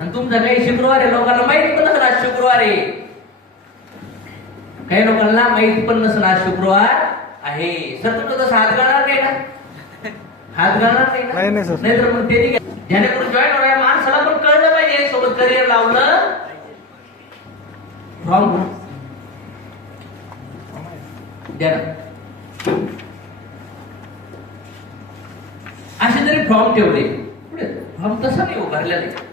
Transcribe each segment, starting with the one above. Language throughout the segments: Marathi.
आणि तुमचा काही शुक्रवार आहे, लोकांना माहित पण नसेल आज शुक्रवार आहे. काही लोकांना माहित पण नसेल आज शुक्रवार आहे. सर तुमचं तसं हात घालणार नाही ना, हात घालणार नाही ना, नाही तर मग ते जेणेकरून जॉईन होणाऱ्या माणसाला पण कळलं पाहिजे सोबत करिअर लावलं फॉर्म द्या ना. असे जरी फॉर्म ठेवले पुढे, फॉर्म तसा नाही उभारलेला आहे.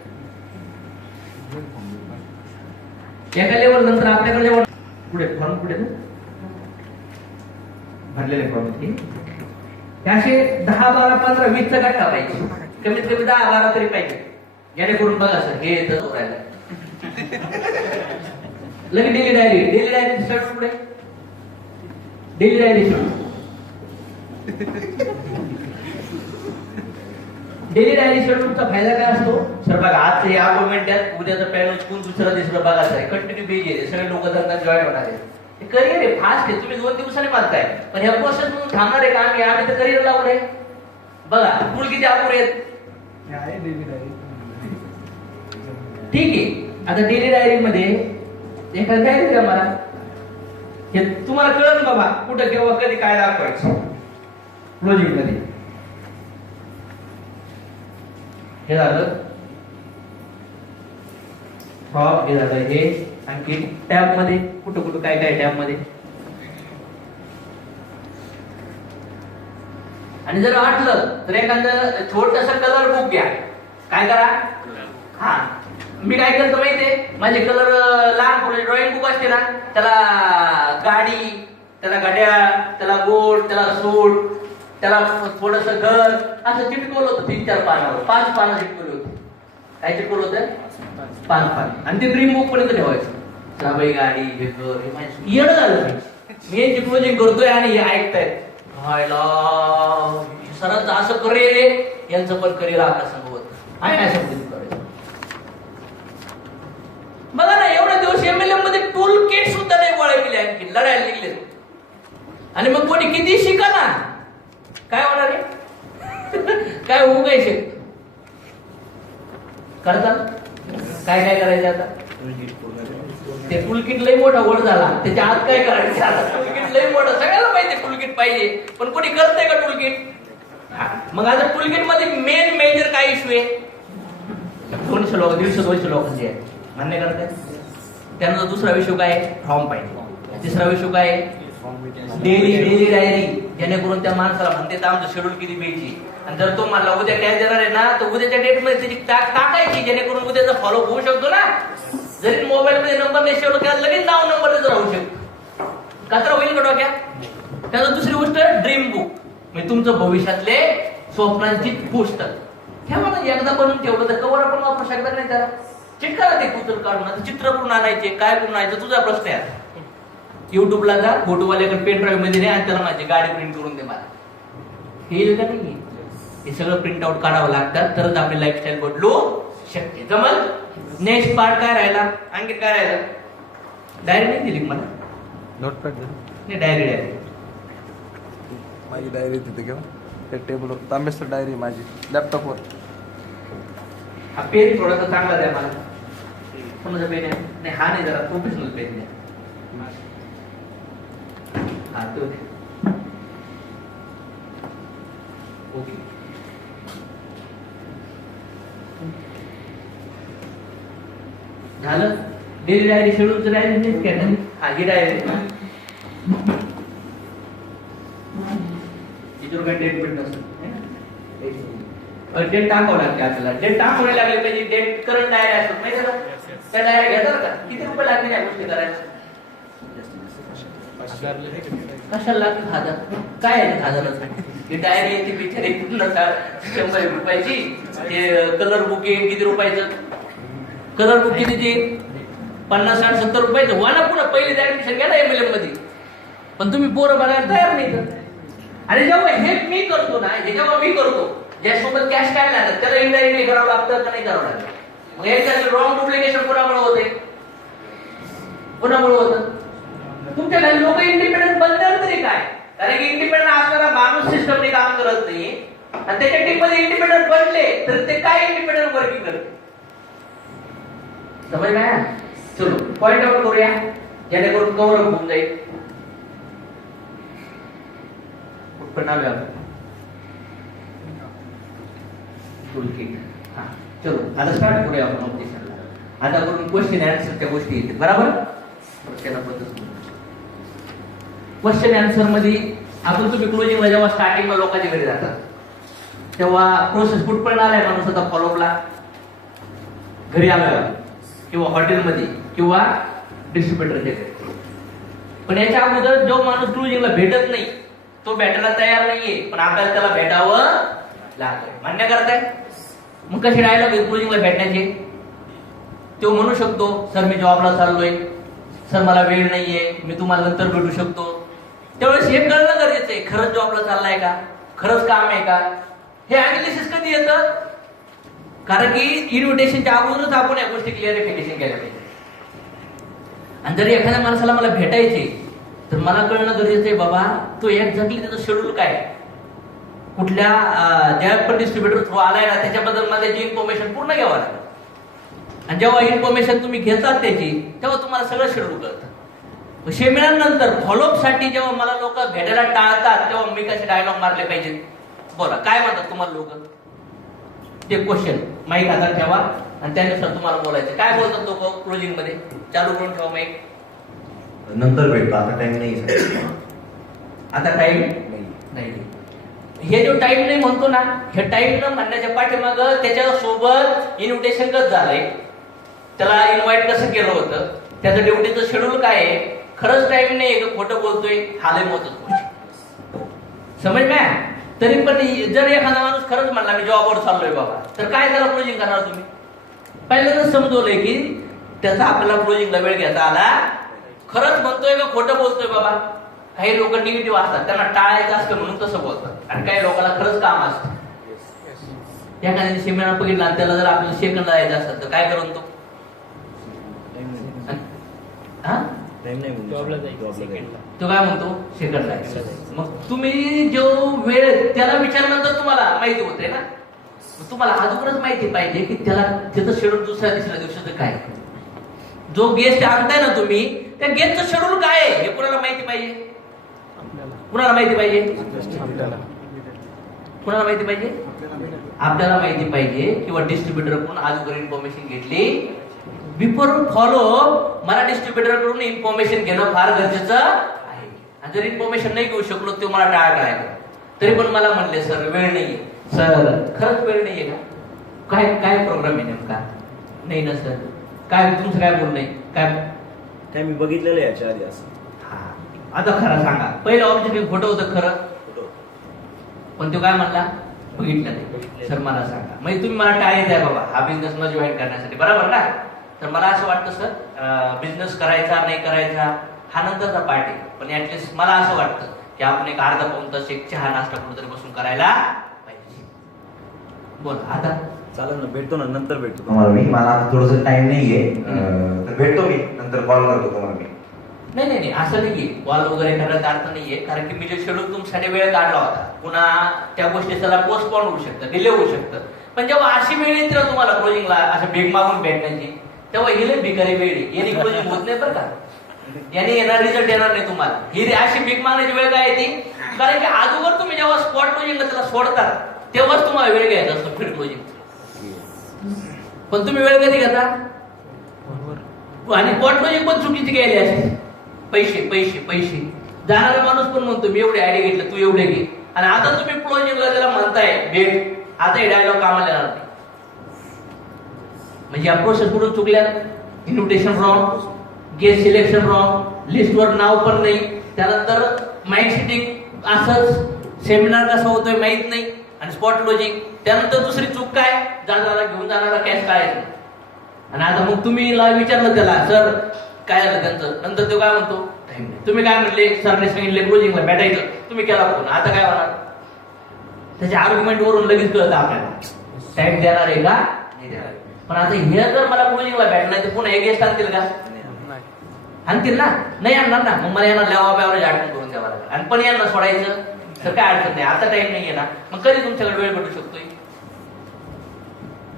एका लेवल नंतर आपल्याकडे पुढे फॉर्म पुढे भरलेले फॉर्म असे 10, 12, 15, 20 चा गट्टा पाहिजे. कमीत कमी 10, 12 तरी पाहिजे. जेणेकरून बघा सर हे येतच राहिलं. लगे डेली डायरी शेड्यूल पुढे, daily diary schedule, daily diary शेड्यूलचा फायदा काय असतो सर बघा. आज हे आर्ग्युमेंट आहे, उद्याचं पॅनल चुकून दुसरं दिसलं बघा सर, कंटिन्यू पेज आहे, सगळे लोक त्यांना जॉईन होणार आहे. करिअर आहे, फास्ट आहे, तुम्ही 2 दिवसांनी मानताय, पण ह्या प्रोसेस म्हणून थांबणार आहे का आम्ही तर करिअर लावलंय. बघा पुढे किती अपुरे आहेत. ठीक आहे, आता डेली डायरी मध्ये एखादी डायरी द्या मला, हे तुम्हाला कळलं बाबा कुठं केव्हा कधी काय दाखवायचं. प्रोजेक्ट मध्ये हे झालं फॉर्म, हे झालं हे. आणखी टॅब मध्ये कुठं कुठं काय काय टॅब मध्ये. आणि जर वाटलं तर एखादं छोटस कलर बुक घ्या. काय करा, हा मी काय करतो माहितीये, माझे कलर लहान ड्रॉइंग बुक असते ना, त्याला गाडी, त्याला घड्याळ, त्याला गोड, त्याला सूट, त्याला थोडस घर असं चिटकवलं होतं 3-4 पानावर, 5 पानं चिटकवली होती. काय चिटकवलं होतं, 5 पानं. आणि ते ड्रीम बुक पर्यंत ठेवायचं. बाई गाडी हे घर हे माझं येणं झालं. मी यांची प्रोजेक्ट करतोय आणि हे ऐकतायत, सरांचं असं करिअर आहे, यांचं पण करिअर आपल्या संग होत आहे असं करायचं. बघा ना एवढे दिवस एमएलएम मध्ये टूल किट सुद्धा नाही गोळा केले, आणखी लढायला निघले. आणि मग कोणी किती शिका ना, काय होणार आहे, काय होऊ काय शकत. करतात काय काय करायचं आता. ते टूलकिट लय मोठा वड झाला, त्याच्या आत काय करायचं आता. टूलकिट लय मोठा, सगळ्याला माहिती टूलकिट पाहिजे, पण कोणी करतंय का टूलकिट. मग आता टूलकिट मध्ये मेन मेजर काय इश्यू आहे, 200 लोक 150-200 लोकांचे आहे, मान्य करताय. त्यानंतर दुसरा विषय काय, फॉर्म पाहिजे. तिसरा विषय काय, डेली डायरी, जेणेकरून त्या माणसाला म्हणते तर आमचं शेड्यूल किती पेजची. आणि जर तो मला उद्या कॅश देणार आहे ना, तर उद्याच्या डेट मध्ये त्याची टाकायची, जेणेकरून उद्याचा फॉलो होऊ शकतो ना. जरी मोबाईल मध्ये नंबर नाही शेवट केला लगेच नाव नंबर राहू शकतो, कचरा होईल का डोक्यात. त्यानंतर दुसरी गोष्ट ड्रीम बुक, म्हणजे तुमचं भविष्यातले स्वप्नांची पुस्तक ठेवा ना. एकदा बनवून ठेवलं तर कवर आपण वापरू शकणार नाही. त्याला चिटका ते कुचल काढून, आता चित्र करून आणायचे, काय करून आणायचं तुझा प्रश्न आहे. युट्यूबला जा, फोटोवाल्याकडे पेन ड्राईव्ह मध्ये आणि त्याला माझी गाडी प्रिंट करून दे मला, हे येईल का नाही. हे सगळं प्रिंट आउट काढावं लागतात, तरच आपली लाईफस्टाईल बदलू शकते. जमल. नेक्स्ट पार्ट काय राहिला, आणखी काय राहिला. डायरी नाही दिली मला, नोटपॅड नाही डायरी माझी डायरी तिथे घेऊन त्या टेबलवर, तांबेसर डायरी माझी लॅपटॉपवर. हा पेन थोडासा चांगला द्या मला, समजा पेन आहे नाही, हा नाही, जरा प्रोफेशनल पेन द्या. हा तो द्या. ओके. झालं. डेली डायरी शेड्यूलचं डायरी नाही, हा ही डायरी काय डेट भेट नसतं, डेट टाकावं लागते आपल्याला. डेट टाकावं लागले पाहिजे. डेट करंट डायरी असतात नाही का, त्या डायरी घेतात का, किती रुपये लागले त्या गोष्टी करायला. कशाला लागतील 1000, काय आहे 1000. डायरी ती बिचारी 100 रुपयाची. ते कलर बुक आहे किती रुपयाचं, कलर बुक किती 50, 60, 70 रुपयाचं. वाना पुन्हा पहिले ऍडमिशन घ्या ना एमएलएम मध्ये, पण तुम्ही पोरं बघायला तयार नाही. आणि जेव्हा हे मी करतो ना, हे जेव्हा मी करतो, ज्यासोबत कॅश काय लागत त्याला इनडायरेक्टली करावं लागतं का नाही करावं लागतं. मग याच्यात रॉंग डुप्लिकेशन कोणामुळे होते, कोणामुळे होतं. तुमच्या लोक इंडिपेंडंट बनणार तरी काय, कारण की इंडिपेंडंट असणारा माणूस सिस्टमने काम करत नाही, आणि त्याच्या टीम मध्ये इंडिपेंडंट बनले तर ते काय इंडिपेंडंट वर्किंग करते. समझ में आया? चलो पॉइंट आउट करूया जेणेकरून कव्हर अप होऊन जाईल. कुठपर्यंत आलोय आपण? टूलकिट. हा चलो आता स्टार्ट करूया आपण ऑब्जेक्शनला. आता करून क्वेश्चन आन्सरच्या गोष्टी येतील बरोबर. त्याला पद्धत क्वेश्चन आन्सर मध्ये आपण तुम्ही क्लोजिंगला जेव्हा स्टार्टिंगला लोकांच्या घरी जातात तेव्हा प्रोसेस कुठपर्यंत आलाय माणूस आता फॉलोअपला घरी आला किंवा हॉटेलमध्ये किंवा डिस्ट्रीब्युटरच्या घरी. पण याच्या अगोदर जो माणूस क्लोजिंगला भेटत नाही तो भेटायला तयार नाहीये पण आपल्याला त्याला भेटावं लागतंय. मान्य करताय? मग कसे डायलॉग क्लोजिंगला भेटण्याचे? तो म्हणू शकतो सर मी जॉबला चाललोय, सर मला वेळ नाहीये, मी तुम्हाला नंतर भेटू शकतो. त्यावेळेस हे कळणं गरजेचं आहे खरंच जॉबला चाललाय का, खरंच काम आहे का. हे अनालिसिस कधी येतं? कारण की इन्व्हिटेशनच्या अगोदरच आपण या गोष्टी क्लिअरिफिकेशन केल्या पाहिजे. आणि जर एखाद्या माणसाला मला भेटायचे तर मला कळणं गरजेचं आहे बाबा तो एक्झॅक्टली त्याचं शेड्यूल काय, कुठल्या ज्या पण डिस्ट्रीब्युटर थ्रू आलाय ना त्याच्याबद्दल मला त्याची इन्फॉर्मेशन पूर्ण घ्यावं लागेल. आणि जेव्हा इन्फॉर्मेशन तुम्ही घेतात त्याची तेव्हा तुम्हाला सगळं शेड्यूल कळतं. सेमिनार नंतर फॉलोअप साठी जेव्हा मला लोक भेटायला टाळतात तेव्हा मी कसे डायलॉग मारले पाहिजेत? बोला काय म्हणतात तुम्हाला लोक? ते क्वेश्चन माईक हातात ठेवा आणि त्यानुसार तुम्हाला बोलायचं. काय बोलतात लोक क्लोजिंग मध्ये? चालू करून ठेवा माईक. नंतर भेटतो, आता टाइम नाही. आता टाइम नाही. हे जो टाइम नाही म्हणतो ना, हे टाइम न म्हणण्याच्या पाठीमाग त्याच्या सोबत इन्व्हिटेशन कसं झालंय, त्याला इन्व्हाइट कसं केलं होतं, त्याचं ड्युटीचं शेड्यूल काय आहे, खरंच टाइम नाही का खोटं बोलतोय, हा लय महत्त्वाचं गोष्ट. समज ना? तरी पण जर एखादा माणूस खरंच म्हणला मी जॉबवर चाललोय बाबा तर काय त्याला क्लोजिंग करणार तुम्ही? पहिल्यांदाच समजवलंय की त्याचा आपल्याला क्लोजिंगला वेळ घेता आला, खरंच म्हणतोय का खोटं बोलतोय बाबा. काही लोक निगेटिव्ह असतात, त्यांना टाळायचं असतं म्हणून तसं बोलतात. आणि काही लोकांना खरंच काम असतं. एखाद्याने सेमिनार बघितला आणि त्याला जर आपल्याला सेकंड जायचं असतं तर काय करून तो तो काय म्हणतो सेकंड जायचं. मग तुम्ही जो वेळ त्याला विचारल्यानंतर तुम्हाला माहिती होते ना, तुम्हाला अगोदरच माहिती पाहिजे की त्याला त्याचं शेड्यूल दुसऱ्या तिसऱ्या दिवसाचं काय, जो गेस्ट आणताय ना तुम्ही त्या गेस्टचं शेड्यूल काय आहे हे कुणाला माहिती पाहिजे? कुणाला माहिती पाहिजे? कुणाला माहिती पाहिजे? आपल्याला माहिती पाहिजे. किंवा डिस्ट्रीब्युटर कडून अगोदर इन्फॉर्मेशन घेतली. बिफोर फॉलो मला डिस्ट्रीब्युटर कडून इन्फॉर्मेशन घेणं फार गरजेचं आहे. आणि जर इन्फॉर्मेशन नाही घेऊ शकलो ते मला टाळायला तरी पण मला म्हणले सर वेळ नाहीये. सर खरंच वेळ नाहीये का? काय काय प्रोग्राम आहे नेमका? नाही ना सर. काय तुमचं काय बोलणं आहे? काय मी बघितलेलं आहे याच्या आधी असं. आता खरं सांगा, पहिलं ऑब्जेक्टिव्ह खोटं होतं खरं, पण तो काय म्हणला बघितलं नाही. सर मला सांगा, म्हणजे तुम्ही मला टाळीत आहे बाबा हा बिझनेस न जॉईन करण्यासाठी, बरोबर ना? तर मला असं वाटतं सर बिझनेस करायचा नाही करायचा हा नंतरचा पार्ट आहे, पण ऍटलिस्ट मला असं वाटतं की आपण एक अर्धा पाऊण तास एक चहा नाश्ता कुठेतरी बसून करायला पाहिजे. बोल आता. चालेल ना, भेटतो ना, नंतर भेटतो तुम्हाला मी. मला थोडस टाइम नाहीये तर भेटतो मी नंतर, कॉल करतो तुम्हाला मी. नाही नाही नाही असं नाहीये, कॉल वगैरे करण्याचा अर्थ नाहीये. कारण की मी जे शेड्यूल तुमच्यासाठी वेळ काढला होता पुन्हा त्या गोष्टी त्याला पोस्टपोन होऊ शकतं, डिले होऊ शकतं. पण जेव्हा अशी वेळ येते ना तुम्हाला क्लोजिंगला असं भीक मागून भेटण्याची तेव्हा हिले भिकारी वेळ याने क्लोजिंग होत नाही बरं का. याने येणार रिझल्ट येणार नाही तुम्हाला. ही अशी भीक मागण्याची वेळ काय येते? कारण की अगोदर तुम्ही जेव्हा स्पॉट क्लोजिंगला त्याला सोडतात तेव्हाच तुम्हाला वेळ घ्यायचा असतो फील्ड क्लोजिंग. पण तुम्ही वेळ कधी घेता? आणि स्पॉट क्लोजिंग पण चुकीची घ्यायली असते. पैसे पैसे पैसे जाणारा माणूस पण म्हणतो मी एवढे आयडिया घेतले तू एवढे घे. आणि आता तुम्ही क्लोजिंगला त्याला म्हणताय भेट, आता हे डायलॉग कामाला येणार नाही. म्हणजे या प्रोसेस कुठून चुकल्या? Invitation wrong, guest selection wrong, लिस्टवर नाव पण नाही, त्यानंतर माइक सिटिंग असंच, सेमिनार कसा होतोय माहित नाही, आणि स्पॉट क्लोजिंग. त्यानंतर दुसरी चूक काय? जाणारा घेऊन जाणारा कॅश काढायचं. आणि आता मग तुम्ही विचारलं त्याला सर काय झालं त्यांचं, नंतर तो काय म्हणतो टाइम नाही. तुम्ही काय म्हणले सरने सांगितले क्लोजिंगला भेटायचं, तुम्ही केला फोन, आता काय होणार? त्याच्या आर्ग्युमेंट वरून लगेच कळतं आपल्याला टाइम देणार आहे का नाही देणार. पण आता हे जर मला क्लोजिंगला भेटणार तर पुन्हा हे गेस्ट आणतील का? आणतील ना? नाही आणणार ना. मग मला यांना लेवा बॅवरेज आठवण करून द्यावा लागेल. आणि पण यांना सोडायचं तर काय अडचण नाही, आता टाइम नाहीये ना. मग कधी तुमच्याकडे वेळ भेटू शकतोय?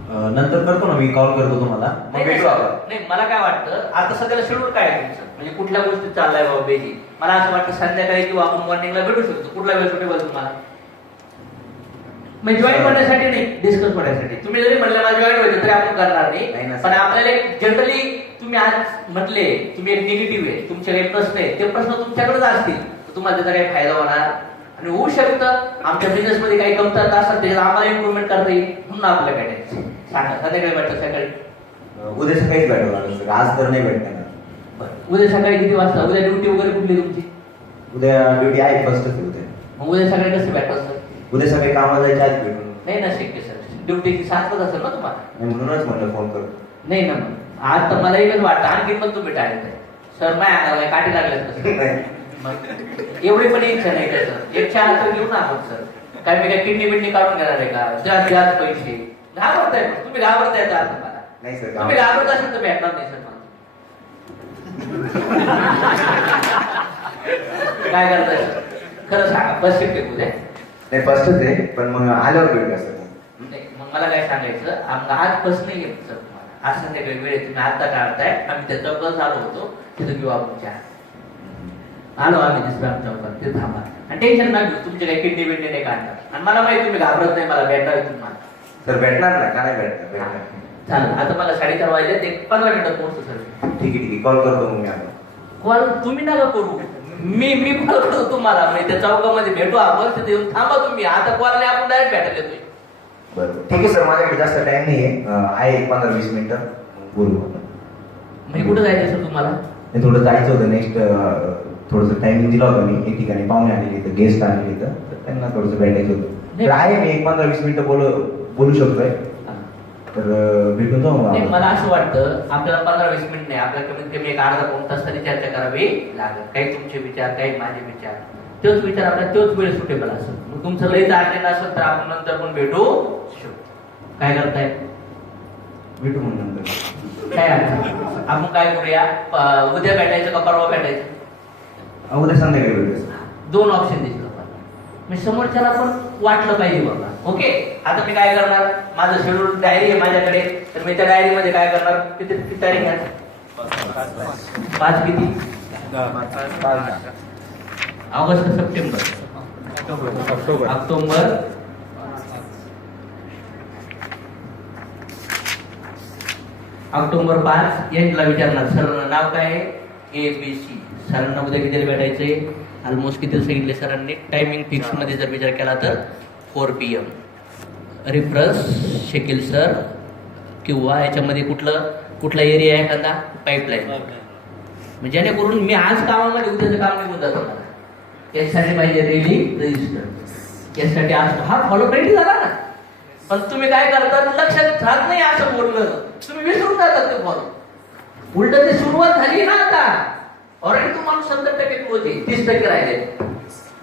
नंतर करतो ना मी, कॉल करतो तुम्हाला, मग भेटू आपण. नाही मला काय वाटतं आता सध्याला शेड्यूल काय आहे तुमचं, म्हणजे कुठल्या गोष्टी चाललाय बाबा बेजी. मला असं वाटतं संध्याकाळी किंवा आपण मॉर्निंगला भेटू शकतो. कुठला वेळ सुटेबल तुम्हाला? म्हणजे जॉईन होण्यासाठी नाही, डिस्कस करण्यासाठी. तुम्ही जरी म्हणलं मला जॉईन व्हायचं तरी आपण करणार नाही नाही. ना, पण आपल्याला एक जनरली तुम्ही आज म्हटले तुम्ही एक निगेटिव्ह आहे, तुमचे काही प्रश्न आहेत ते प्रश्न तुमच्याकडेच असतील तर तुम्हाला त्याचा काही फायदा होणार आणि होऊ शकतं. आमच्या बिझनेस मध्ये काही कमतरता असतात त्याच्यात आम्हाला इम्प्रुव्हमेंट करता येईल म्हणून आपल्याला भेटायचं. सांगा संध्याकाळी भेटतं सकाळी? उद्या सकाळीच भेटावं लागेल सर, आज तर नाही भेटणार. बरं उद्या सकाळी किती वाजता? उद्या ड्युटी वगैरे कुठली तुमची? उद्या ड्युटी आहे, फर्स्ट उद्या. मग उद्या सकाळी कसं भेटतं सर? उद्या सकाळी कामाला जायच्या आधी भेटून. नाही ना शक्य सर, ड्युटीची सातच असेल ना तुम्हाला. म्हणूनच म्हटलं फोन करू. नाही ना मग आज तर मला एकच वाटतं आणखी पण तुम्ही टाळत सर. नाही आणायला काठी लागल्यात एवढी पण इच्छा नाही का सर? एक चहा तर घेऊ ना आपण सर. काय मी काय किडनी बिडनी काढून घेणार आहे का? जास्त जास्त पैसे घाबरताय तुम्ही, घाबरताय का मला? नाही सर, तुम्ही घाबरत असेल तर भेटणार नाही सर मला. काय करताय सर? खरं सांगा, बस शिफ्ट आहे उद्या? नाही फर्स्टच आहे, पण मग आल्यावर भेटूया सर. नाही मग मला काय सांगायचं, आमचा आज बस नाही येत सर तुम्हाला. आज संध्याकाळी वेळ तुम्ही आता काढताय, आम्ही त्या चौकात आलो होतो तिथं घेऊ आपण चहा. आलो आम्ही दुसऱ्या चौकात, ते थांबा आणि टेन्शन ना घेऊ, तुमचे काही किडनी बिडनी नाही काढणार. आणि मला माहिती तुम्ही घाबरत नाही, मला भेटणार तुम्हाला. सर भेटणार ना, का नाही भेटणार? चालेल, आता मला 4:30 वाजले, ते 15 मिनिटात पोहोचतो सर. ठीक आहे, कॉल करतो मग मी आता. कॉल तुम्ही नका करू, मी कॉल करतो तुम्हाला. म्हणजे त्या चौकामध्ये भेटू आपण, तिथे येऊन थांबा तुम्ही. आता कॉल नाही, आपण डायरेक्ट भेटायला येतोय. बरं ठीक आहे सर, माझ्याकडे जास्त टाइम नाहीये, आहे 15-20 मिनिटं, बोलू. म्हणजे कुठं जायचं सर तुम्हाला? मी थोडं जायचं होतं नेक्स्ट, थोडंसं टाइमिंग दिला होता मी. एक ठिकाणी पाहुणे आलेले इथं, गेस्ट आलेले इथं, तर त्यांना थोडंसं भेटायचं होतं. तर आहे मी 15-20 मिनिटं बोलू शकतोय, तर भेटून जाऊ नाही मग. मला असं वाटतं आपल्याला 15-20 मिनिट नाही, आपल्याला कमीत कमी एक अर्धा पाऊण तास तरी चर्चा करावी लागेल. काही तुमचे विचार, काही माझे विचार, तोच विचार आपला तोच वेळ सुटेबल असेल. मग तुमचं लई अडलेलं असेल तर आपण नंतर पण भेटू शकतो. काय करताय? भेटू मग नंतर. काय अडचण? आपण काय करूया, उद्या भेटायचं का परवा भेटायचं? उद्या संध्याकाळी भेटूया. 2 ऑप्शन दिसलं मी समोरच्याला पण वाटलं पाहिजे बाबा. ओके, आता मी काय करणार, माझं शेड्यूल डायरी आहे माझ्याकडे, तर मी त्या डायरी मध्ये काय करणार, किती तारीख घ्या? 5 किती? August, September, October, October 5. यांना विचारणार सर नाव काय आहे? ABC. सरांना उद्या किती भेटायचंय? ऑलमोस्ट किती सांगितले सरांनी? टायमिंग फिक्स मध्ये जर विचार केला तर 4 PM. रिफ्रस शकील सर, किंवा याच्यामध्ये कुठला एरिया आहे एखादा? पाईपलाईन. म्हणजे जेणेकरून मी आज कामामध्ये उद्याचं काम निघून जातो मला. यासाठी पाहिजे डेली रजिस्टर. यासाठी आज हा फॉलो रेडी झाला ना. पण तुम्ही काय करतात, लक्षात राहत नाही असं बोलणं, तुम्ही विसरून जातात ते फॉलो. उलट ते सुरुवात झाली ना आता. ऑलरेडी तुम्हाला 70% क्लोज आहे, 30% राहिले.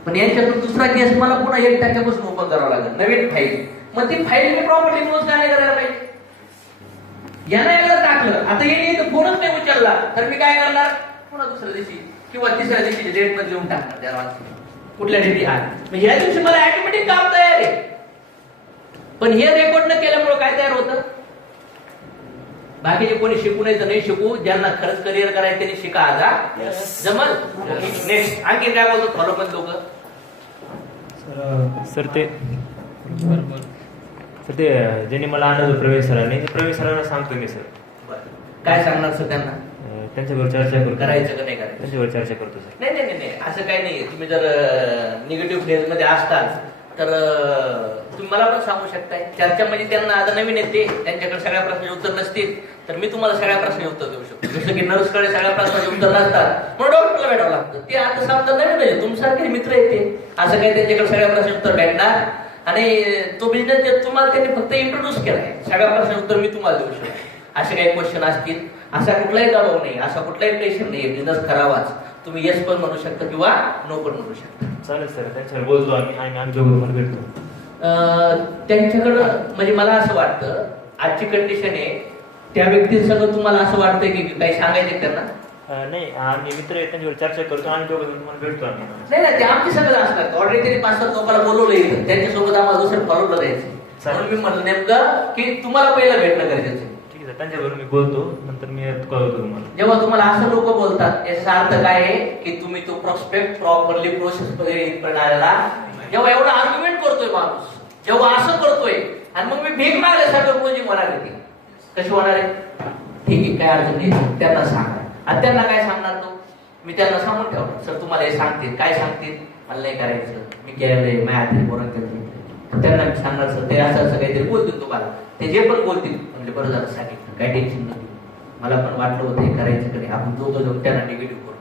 पण यांच्यातून दुसरा केस मला पुन्हा 1% ओपन करावं लागेल, नवीन फाईल. मग ती फाईल मी प्रॉपर्टी क्लोज काय करायला पाहिजे? यानं एकदा टाकलं, आता येणे फोनच नाही उचलला तर मी काय करणार, पुन्हा दुसऱ्या दिवशी किंवा तिसऱ्या दिवशी डेट मध्ये लिहून टाकणार त्याला कुठल्या डेटी हा. म्हणजे या दिवशी मला ऑटोमॅटिक काम तयार आहे. पण हे रेकॉर्ड न केल्यामुळे काय तयार होतं, बाकीचे कोणी शिकू नाही तर नाही शिकू, ज्यांना खरंच करिअर करायचं त्यांनी शिका. आजा जमल. नेक्स्ट आणखी काय बोलतो फॉलो पण लोक? सर ते ज्यांनी मला आणलं प्रवेश सरांनी, प्रवेश सरांना सांगतो मी सर. काय सांगणार सर त्यांना? त्यांच्यावर चर्चा करू. करायचं का नाही करायचं त्यांच्यावर चर्चा करतो सर. नाही नाही नाही असं काही नाही. तुम्ही जर निगेटिव्ह फेज मध्ये असताल तर तुम्ही मला पण सांगू शकताय. चर्चा म्हणजे त्यांना आता नवीन येते, त्यांच्याकडे सगळ्या प्रश्नाचे उत्तर नसतील तर मी तुम्हाला सगळ्या प्रश्नाचे उत्तर देऊ शकतो. जसं की नर्सकडे सगळ्या प्रश्नाचे उत्तर नसतात म्हणून डॉक्टरला भेटावं लागतं. ते आता समजा नवीन आहे, तुमच्यासारखे मित्र येते, असं काही त्यांच्याकडे सगळ्या प्रश्नाचे उत्तर भेटणार. आणि तो बिझनेस तुम्हाला त्यांनी फक्त इंट्रोड्यूस केलाय, सगळ्या प्रश्नाचे उत्तर मी तुम्हाला देऊ शकतो. असे काही क्वेश्चन असतील, असा कुठलाही दबाव नाही, असा कुठलाही प्रेशर नाही. बिझनेस करावाच, तुम्ही येस पण म्हणू शकता किंवा नो पण म्हणू शकता. चालेल सर, त्यांच्यावर बोलतो आम्ही दोघं भेटतो. त्यांच्याकडं म्हणजे मला असं वाटतं आजची कंडिशन आहे, त्या व्यक्तीसंग तुम्हाला असं वाटतंय की काही सांगायचं त्यांना? नाही, आम्ही मित्र आहेत, त्यांच्यावर चर्चा करतो आणि दोघं तुम्हाला भेटतो आम्ही. नाही नाही, ते आमचे सगळं असतात. ऑलरेडी त्यांनी 5-7 लोकांना बोलवलं इथं, त्यांच्यासोबत आम्हाला दुसरं फॉलोला जायचं. म्हणून मी म्हटलं नेमकं की तुम्हाला पहिलं भेटणं गरजेचं आहे. ठीक आहे, त्यांच्याबरोबर मी बोलतो, नंतर मी कळवतो तुम्हाला. जेव्हा तुम्हाला असं लोक बोलतात याचा अर्थ काय आहे की तुम्ही तो प्रोस्पेक्ट प्रॉपरली प्रोसेस वगैरे करणाऱ्याला जेव्हा एवढा आर्ग्युमेंट करतोय माणूस, जेव्हा असं करतोय आणि मग मी भीक मागल्यासारखं कोणी होणार आहे ती कशी होणार आहे? ठीक आहे, काय अडचण नाही, त्यांना सांगा. आणि त्यांना काय सांगणार तो? मी त्यांना सांगून ठेवलं, सर तुम्हाला हे सांगतील, काय सांगतील? मला नाही करायचं, मी केलंय, माझ्या हाती पोरण केलं. त्यांना मी सांगणार सर ते असं असं काहीतरी बोलतील तुम्हाला, ते जे पण बोलतील म्हणजे बरं झालं सांगितलं, काय टेन्शन नाही. मला पण वाटलं होतं हे करायचं कडे आपण दोघं जाऊन त्यांना निगेटिव्ह करू.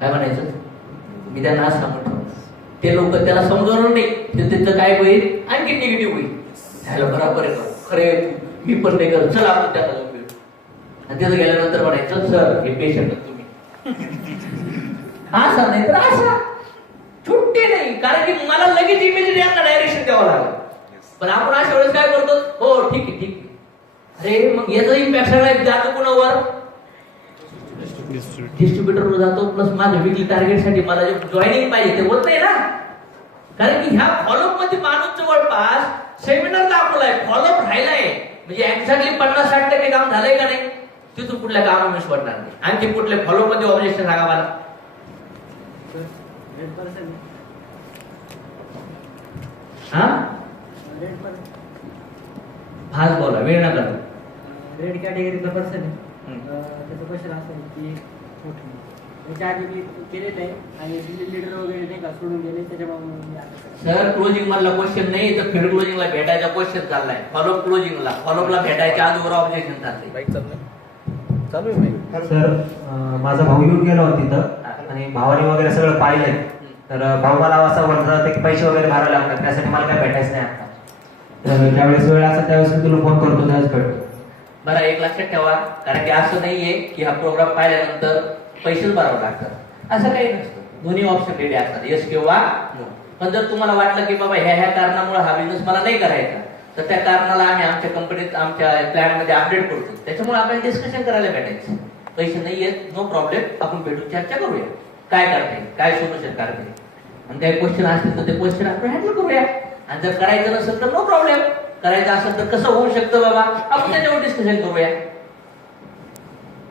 काय म्हणायचं? मी त्यांना असं सांगून ठेवलं. ते लोक त्याला समजवणार नाही, ते त्याचं काय होईल आणखी निगेटिव्ह होईल. त्याला बरोबर आहे, खरे मी पण नाही करत, चल आपण त्याला जाऊन भेटू. आणि तिथं गेल्यानंतर म्हणायचं सर हे पेशंट तुम्ही हा सर नाही तर असा छुट्टी नाही, कारण की मला लगेच इमेजिन यांना डायरेक्शन द्यावं लागलं. पण आपण अशा वेळेस काय करतो? हो ठीक आहे ठीक आहे. अरे मग याचा इम्पॅक्ट सगळा जातो कुणावर? डिस्ट्रीब्युटरवर जातो. प्लस माझ्या विकली टार्गेटसाठी मला जे जॉईनिंग पाहिजे ते होत नाही ना, कारण की ह्या फॉलोअप मध्ये माणूस जवळपास सेमिनार दाखवलाय, फॉलोअप राहिलाय, म्हणजे एक्झॅक्टली 50-60% काम झालंय का नाही? तिथून कुठल्या कामा मिस पडणार नाही. आणखी कुठल्या फॉलोअप मध्ये ऑब्जेक्शन सांगा मला. हा फास्ट बोला, वेळ नका. रेड कॅटेगरीचा पर्सन आहे, त्याचं क्वेश्चन असं आहे की त्याच्या आधी मी केलेलं आहे आणि लीडर वगैरे नाही का सोडून गेले, त्याच्यामुळे सर क्लोजिंग मधला क्वेश्चन नाही तर फील्ड क्लोजिंगला भेटायचा क्वेश्चन चाललाय. फॉलोअप क्लोजिंगला, फॉलोअपला भेटायच्या अगोदर ऑब्जेक्शन चाललंय. बाईक चालू आहे बाईक. सर माझा भाऊ येऊन गेला होता तिथं आणि भावाने वगैरे सगळं पाहिलंय. तर भाऊ मला असं म्हणत होता की पैसे वगैरे भरावे लागतात, त्यासाठी मला काय भेटायचं नाही आता. तर ज्यावेळेस वेळ असेल त्यावेळेस मी तुला फोन करतो, त्यावेळेस भेटतो. बरं एक लक्षात ठेवा, कारण की असं नाहीये की हा प्रोग्राम पाहिल्यानंतर पैसेच भरावे लागतात, असं काही नसतं. दोन्ही ऑप्शन रेडी असतात, यस किंवा नो. पण जर तुम्हाला वाटलं की बाबा ह्या कारणामुळे हा बिझनेस मला नाही करायचा, तर त्या कारणाला आम्ही आमच्या कंपनीत आमच्या प्लॅन मध्ये अपडेट करतो. त्याच्यामुळे आपल्याला डिस्कशन करायला भेटायचं. पैसे नाही आहेत, नो प्रॉब्लेम, आपण भेटून चर्चा करूया काय करता येईल, काय सोल्युशन काढता येईल. आणि काही क्वेश्चन असतील तर ते क्वेश्चन आपण हँडल करूया. आणि जर करायचं नसेल तर नो प्रॉब्लेम, करायचं असेल तर कसं होऊ शकतं बाबा आपण त्याच्यावर डिस्कशन करूया.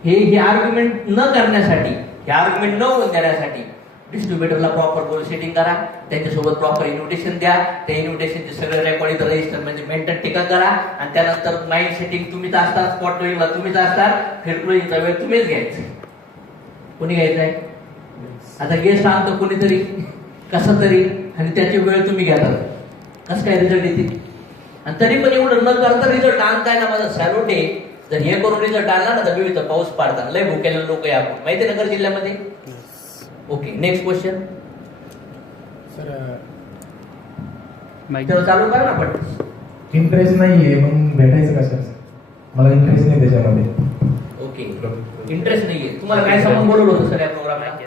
हे आर्ग्युमेंट न करण्यासाठी, हे आर्ग्युमेंट न होऊन देण्यासाठी डिस्ट्रीब्युटरला प्रॉपर गोल सेटिंग करा, त्यांच्यासोबत प्रॉपर इन्व्हिटेशन द्या, त्या इन्व्हिटेशनचे सगळे रेकॉर्ड रजिस्टर म्हणजे मेंटेन टिका करा. आणि त्यानंतर माइंड सेटिंग तुम्हीच असतात, स्पॉट क्लोजिंगला तुम्हीच असतात, फील्ड क्लोजिंगचा वेळ तुम्हीच घ्यायचा. कोणी घ्यायचा आहे? आता गेस्ट आणतो कोणीतरी कसं तरी आणि त्याची वेळ तुम्ही घेतात, कसं काय रिझल्ट येतील? आणि तरी पण एवढं न करता रिझल्ट आणताय ना, माझा सॅल्यूट आहे. जर हे करून रिझल्ट आणला ना तर विविध पाऊस पाडतात, लय भुकेले लोक आहे आपण, माहिती नगर जिल्ह्यामध्ये. ओके नेक्स्ट क्वेश्चन सर चालू करा ना पण. इंटरेस्ट नाहीये मग भेटायचं कसं? मला इंटरेस्ट नाही त्याच्यामध्ये. ओके इंटरेस्ट नाहीये तुम्हाला, काय सांगून बोलवलं होतं सर या प्रोग्रामला?